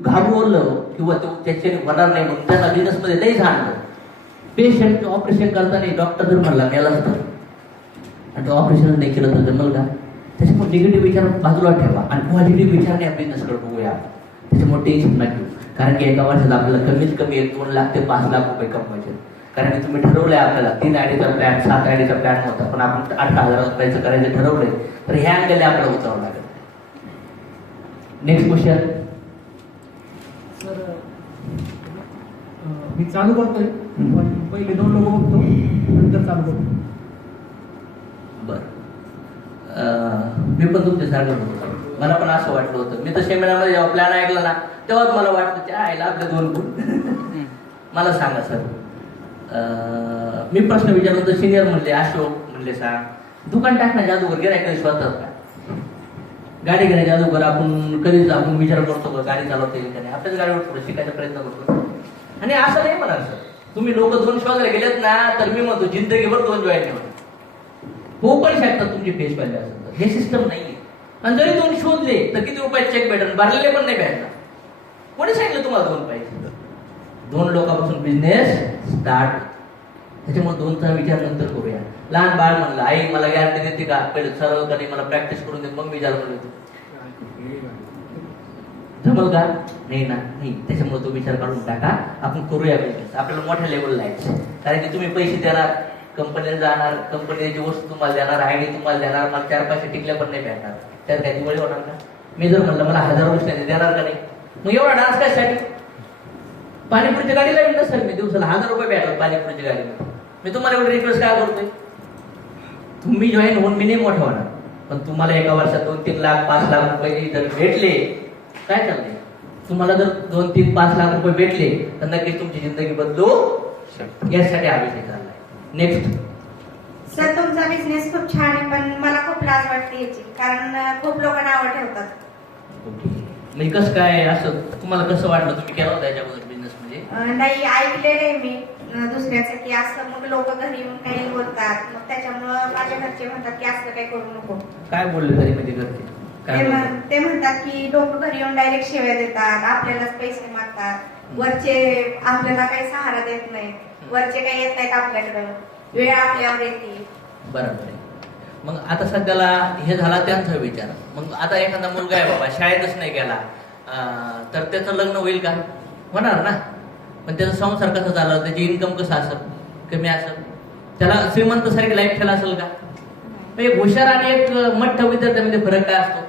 घाबरलो किंवा त्याच्याने होणार नाही म्हणून त्यांना बिझनेसमध्ये नाही सांगतो. पेशंट ऑपरेशन करताना डॉक्टर जर म्हणला मेला असतं आणि तो ऑपरेशन नाही केलं तर जमल का? त्याच्यामुळे निगेटिव्ह विचार बाजूला ठेवा आणि पॉझिटिव्ह विचारने या बिझनेसकडे बघूया. त्याच्यामुळे टेन्शन नका घेऊ. कारण की एका वर्षात आपल्याला कमीत कमी 2 लाख ते 5 लाख रुपये कमवायचे. कारण की तुम्ही ठरवलंय आपल्याला 3 आयडीचा प्लॅन, 7 आयडीचा प्लॅन होता, पण आपण 18,000 रुपयाचं करायचं ठरवलंय. तर ह्या अँगलने आपल्याला उतरावं लागेल. Next question. सर मी चालू करतोय पण पहिले 2 लोक बघतो नंतर चालू करतो. बर, मी पण तुमच्यासारखं होतो. मला पण असं वाटलं होतं. मी तर सेमिनारमध्ये जेव्हा प्लॅन ऐकला ना तेव्हाच मला वाटतं त्या आईला आपले 2 गुण. मला सांगा सर, मी प्रश्न विचारलो तर सिनियर म्हणले, अशोक म्हणले सांग दुकान टाकण्या जादूगर गिरायक कधी स्वतःच का? गाडी घेण्याच्या जादूगर आपण कधीच आपण विचार करतो का गाडी चालवता येईल का नाही? आपल्याच गाडीवर थोडं शिकायचा प्रयत्न करतो. आणि असं नाही म्हणा सर, तुम्ही लोक 2 शोधायला गेलेत ना तर मी म्हणतो जिंदगीभर 2 जॉईन नाही होऊ पण शकतात तुमची फेस पाहिजे असेल तर. हे सिस्टम नाहीये. आणि जरी 2 शोधले तर किती रुपयाचे चेक भेटेल? भरलेले पण नाही भेटणार. कोणी सांगितलं तुम्हाला 2 पाहिजे? 2 लोकांपासून बिझनेस स्टार्ट. त्याच्यामुळे 2चा विचार नंतर करूया. लहान बाळ म्हणलं आई मला गॅरंटी देते का? पहिले सरळ का नाही, मला प्रॅक्टिस करून दे, मग मी ज्याला म्हणतो जमल का? नाही ना, नाही. त्याच्यामुळे तो विचार काढून टाका. आपण करूया बिझनेस. आपल्याला मोठ्या लेवलला यायचं. कारण की तुम्ही पैसे देणार, कंपनीला जाणार, कंपनीची वस्तू तुम्हाला देणार, आयडी तुम्हाला देणार, मला 4 पैसे टिकल्या पण नाही भेटणार. त्यात काही दिवाळी होणार का? मी जर म्हणलं मला 1000 रुपये देणार का नाही, मग एवढा डान्स कशासाठी? पाणीपुरीच्या गाडीला येईल नसेल मी दिवसाला 1000 रुपये भेटतात पाणीपुरीच्या गाडीला. मी तुम्हाला एवढी रिक्वेस्ट काय करतोय? तुम्ही जॉईन होऊन मी नाही मोठा होणार, पण तुम्हाला एका वर्षात 2-3 लाख 5 लाख रुपये जर भेटले काय चालते? तुम्हाला जर 2-3 5 लाख रुपये भेटले तर नक्कीच तुमची जिंदगी बदलू शकते. यासाठी हा विषय चाललाय. नेक्स्ट. सर तुमचा बिझनेस खूप छान आहे पण मला खूप लाज वाटते याची, कारण खूप लोक नावं ठेवतात. म्हणजे कसं काय असं तुम्हाला कसं वाटलं? तुम्ही केला होता याच्या बिझनेस मध्ये? नाही ऐकलेलं आहे मी दुसऱ्याचं की असं मग लोक घरी येऊन काही बोलतात, मग त्याच्यामुळं माझ्या घरचे म्हणतात की असं काही करू नको. काय बोलले तरी म्हणजे करते काय बोलले? ते म्हणतात की लोक घरी येऊन डायरेक्ट शिव्या देतात, आपल्यालाच पैसे मागतात, वरचे आपल्याला काही सहारा देत नाही, वरचे काही येत नाहीत आपल्याकडं, वेळ आपल्यावर येते. बरोबर आहे. मग आता सध्याला हे झाला त्यांचा विचार. मग आता एखादा मुलगा आहे बाबा शाळेतच नाही गेला, तर त्याचं लग्न होईल का? होणार ना. पण त्याचा संसार कसा झाला, त्याची इन्कम कसं असेल, कमी असेल, त्याला श्रीमंत सारखी लाईफ ठेला असेल का? एक हुशार आणि एक मठ्ठ विद्यार्थ्यामध्ये फरक काय असतो?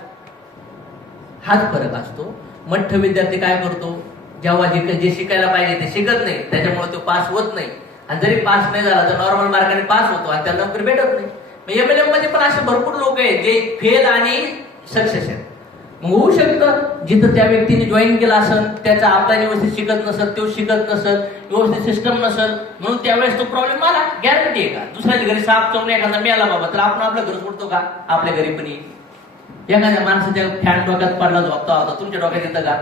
हाच फरक असतो. मठ्ठ विद्यार्थी काय करतो, जेव्हा जे शिकायला पाहिजे ते शिकत नाही, त्याच्यामुळे तो पास होत नाही, आणि जरी पास नाही झाला तर नॉर्मल मार्काने पास होतो आणि त्याला नोकरी भेटत नाही. MLM मध्ये पण असे भरपूर लोक आहेत जे फेल आणि सक्सेस आहेत. मग होऊ शकतं जिथं त्या व्यक्तीने जॉईन केला असेल, त्याचा आपला व्यवस्थित शिकत नसेल, तो शिकत नसेल, व्यवस्थित सिस्टम नसेल, म्हणून त्यावेळेस तो प्रॉब्लेम आला. गॅरंटी आहे का? दुसऱ्याच्या घरी साप चावणे एखादा मिळाला बाबा तर आपण आपल्या घर सोडतो का? आपल्या घरी पण येईल. एखाद्या माणसाच्या फॅन डोक्यात पडला झोपता होता, तुमच्या डोक्यात येतं का?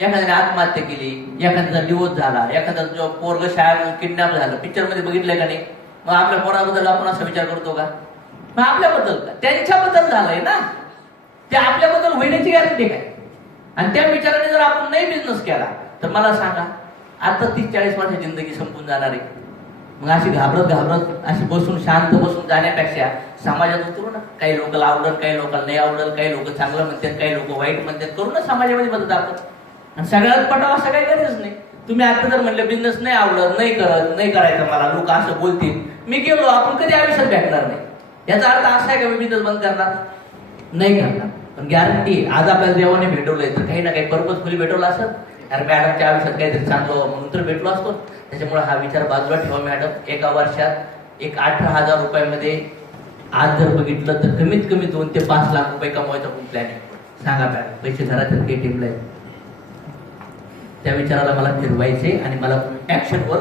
एखाद्याने आत्महत्या केली, एखाद्याचा डिवोर्स झाला, एखाद्याचा पोरग शाळेत किडनॅप झालं, पिक्चर मध्ये बघितलंय का नाही? मग आपल्या पोराबद्दल आपण असा विचार करतो का? मग आपल्याबद्दल का? त्यांच्याबद्दल झालंय ना, ते आपल्याबद्दल होण्याची गॅरंटी काय? आणि त्या विचाराने जर आपण नाही बिझनेस केला तर मला सांगा आता 30-40 वर्षाची जिंदगी संपून जाणार आहे. मग अशी घाबरत अशी बसून शांत बसून जाण्यापेक्षा समाजात उतरू ना. काही लोकांना आवडल, काही लोकांना नाही आवडल, काही लोक चांगलं म्हणतात, काही लोक वाईट म्हणतात, करू ना समाजामध्ये मदत आपण. आणि सगळ्यात पटावं असं काही गरज नाही. तुम्ही आता जर म्हणले बिझनेस नाही आवडत, नाही करायचं मला, लोक असं बोलतील, मी गेलो, आपण कधी आयुष्यात भेटणार नाही. याचा अर्थ असा आहे का मी बिझनेस बंद करणार? नाही करणार. पण गॅरंटी आज आपल्याला देवाने भेटवलंय तर काही ना काही पर्पजफुली भेटवलं असं. अरे मॅडमच्या आयुष्यात काहीतरी चांगलं म्हणून तर भेटलो असतो. त्याच्यामुळे हा विचार बाजूला ठेवा मॅडम. एका वर्षात 18,000 रुपयामध्ये आज जर बघितलं तर कमीत कमी 2 ते 5 लाख रुपये कमवायचा प्लॅनिंग. सांगा मॅडम, पैसे घरात काही टीमला त्या विचाराला मला फिरवायचे आणि मला ऍक्शनवर